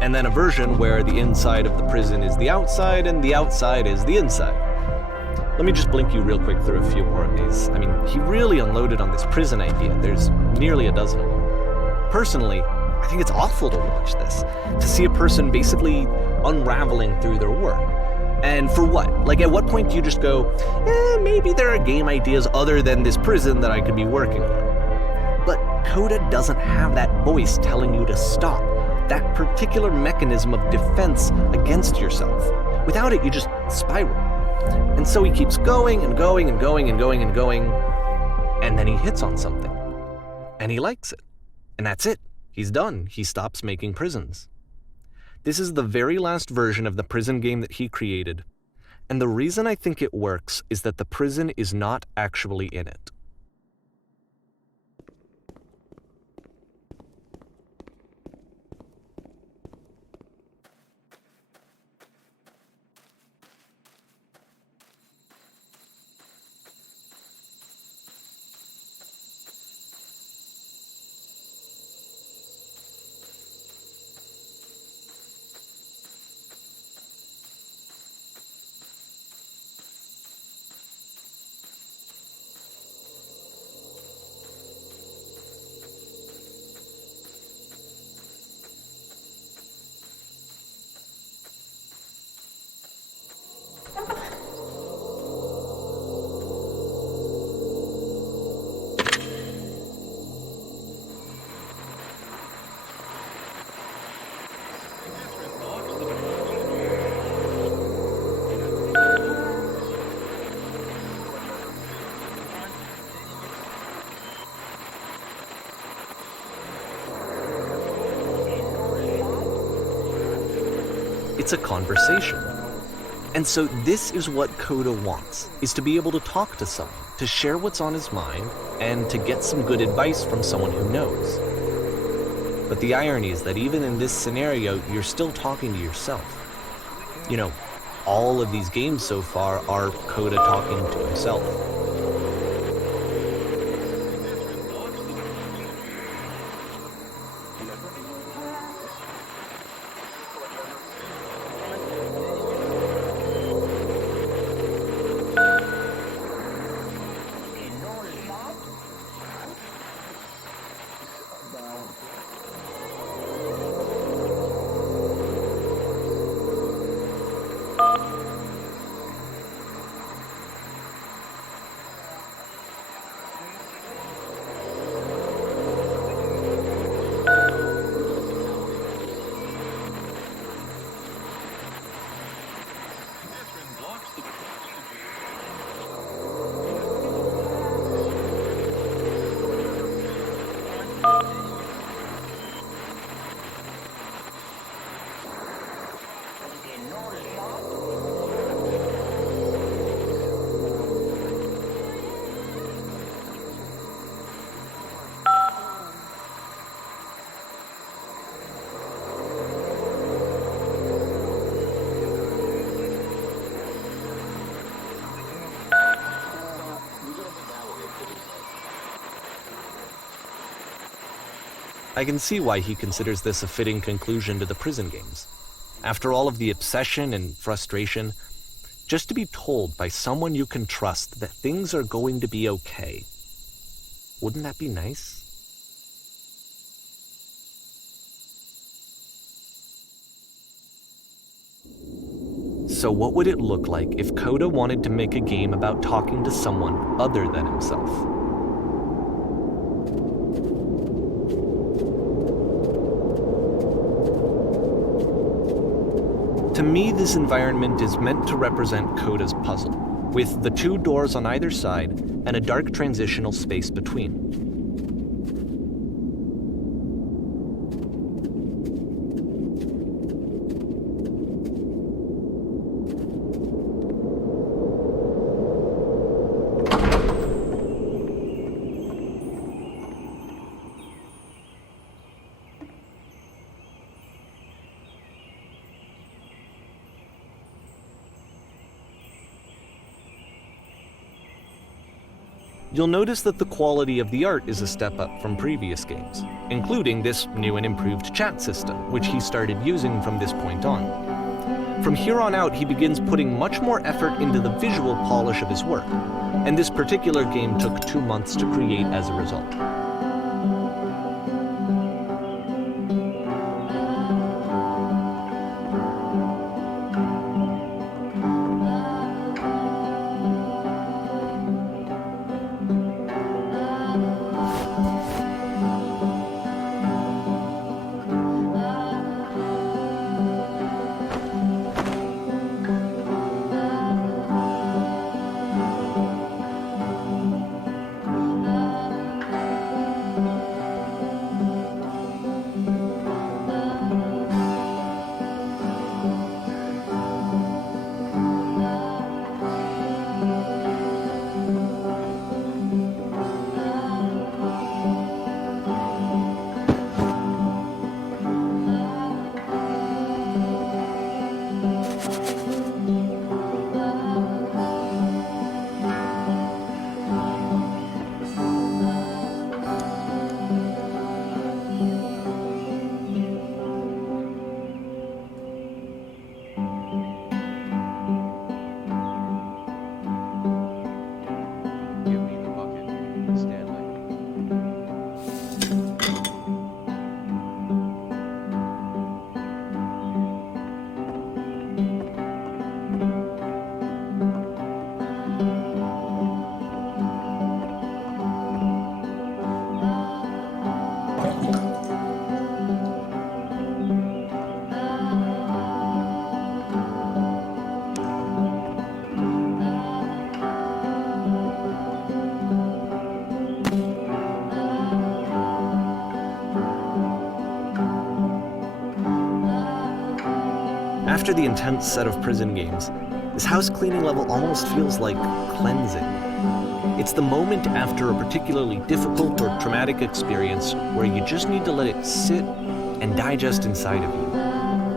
And then a version where the inside of the prison is the outside and the outside is the inside. Let me just blink you real quick through a few more of these. I mean, he really unloaded on this prison idea. There's nearly a dozen of them. Personally, I think it's awful to watch this, to see a person basically unraveling through their work. And for what? Like, at what point do you just go, maybe there are game ideas other than this prison that I could be working on? But Coda doesn't have that voice telling you to stop, that particular mechanism of defense against yourself. Without it, you just spiral. And so he keeps going and going and going and going and going, and then he hits on something. And he likes it. And that's it. He's done. He stops making prisons. This is the very last version of the prison game that he created, and the reason I think it works is that the prison is not actually in it. It's a conversation. And so this is what Coda wants, is to be able to talk to someone. to share what's on his mind and to get some good advice from someone who knows. But the irony is that even in this scenario, you're still talking to yourself. You know, all of these games so far are Coda talking to himself. I can see why he considers this a fitting conclusion to the prison games. After all of the obsession and frustration, just to be told by someone you can trust that things are going to be okay. Wouldn't that be nice? So what would it look like if Coda wanted to make a game about talking to someone other than himself? To me, this environment is meant to represent Coda's puzzle, with the two doors on either side and a dark transitional space between. You'll notice that the quality of the art is a step up from previous games, including this new and improved chat system, which he started using from this point on. From here on out, he begins putting much more effort into the visual polish of his work, and this particular game took 2 months to create as a result. Give me the bucket, Stanley. After the intense set of prison games, this house cleaning level almost feels like cleansing. It's the moment after a particularly difficult or traumatic experience where you just need to let it sit and digest inside of you,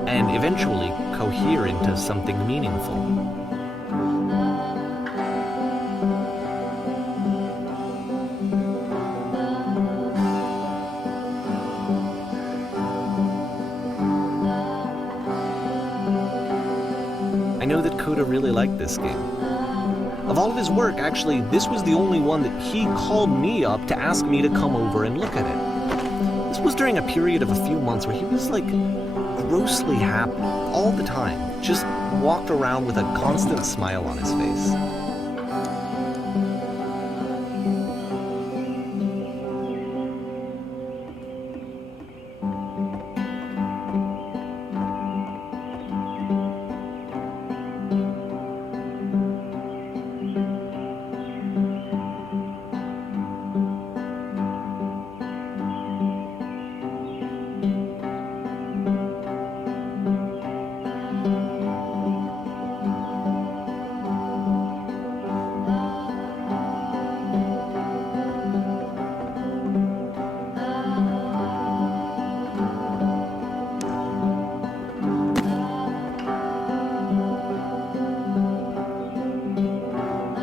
and eventually cohere into something meaningful. I know that Coda really liked this game. Of all of his work, actually, this was the only one that he called me up to ask me to come over and look at it. This was during a period of a few months where he was like grossly happy all the time, just walked around with a constant smile on his face.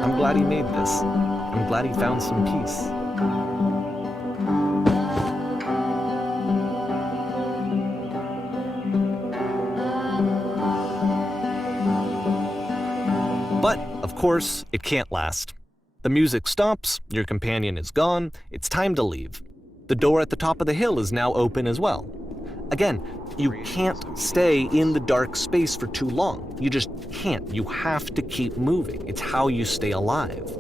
I'm glad he made this. I'm glad he found some peace. But, of course, it can't last. The music stops, your companion is gone, it's time to leave. The door at the top of the hill is now open as well. Again, you can't stay in the dark space for too long. You just can't. You have to keep moving. It's how you stay alive.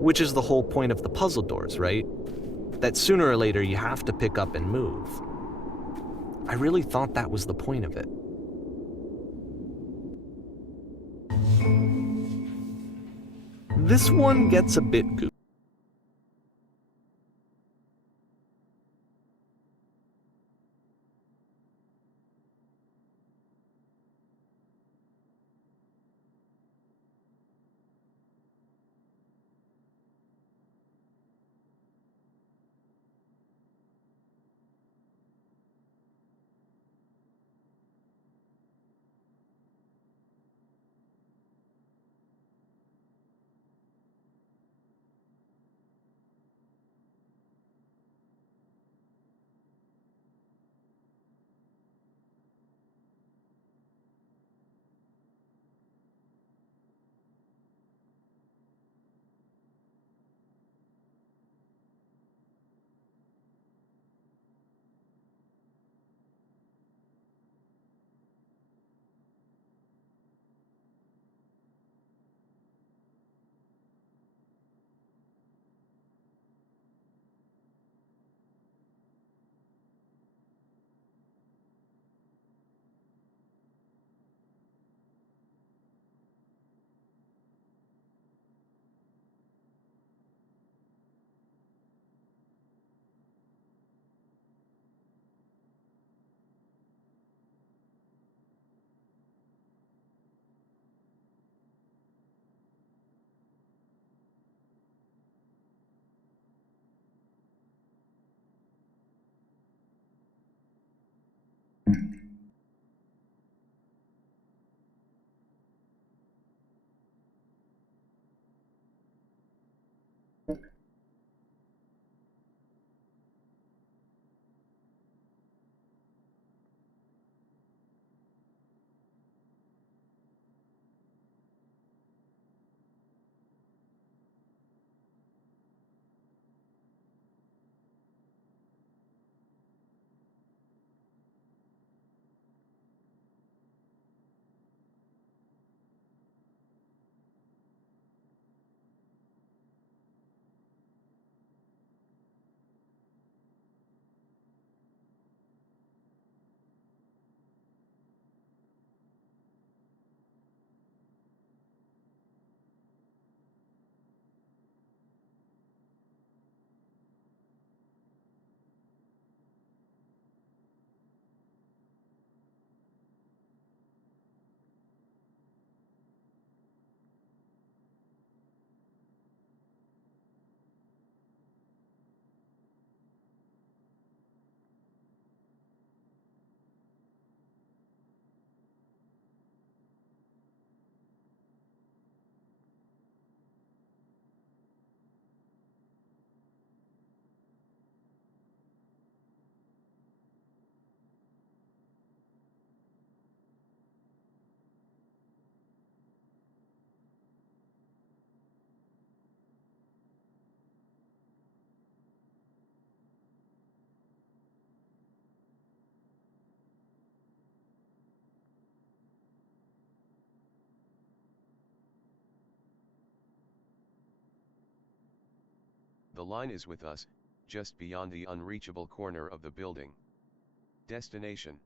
Which is the whole point of the puzzle doors, right? That sooner or later you have to pick up and move. I really thought that was the point of it. This one gets a bit goofy. The line is with us, just beyond the unreachable corner of the building. Destination.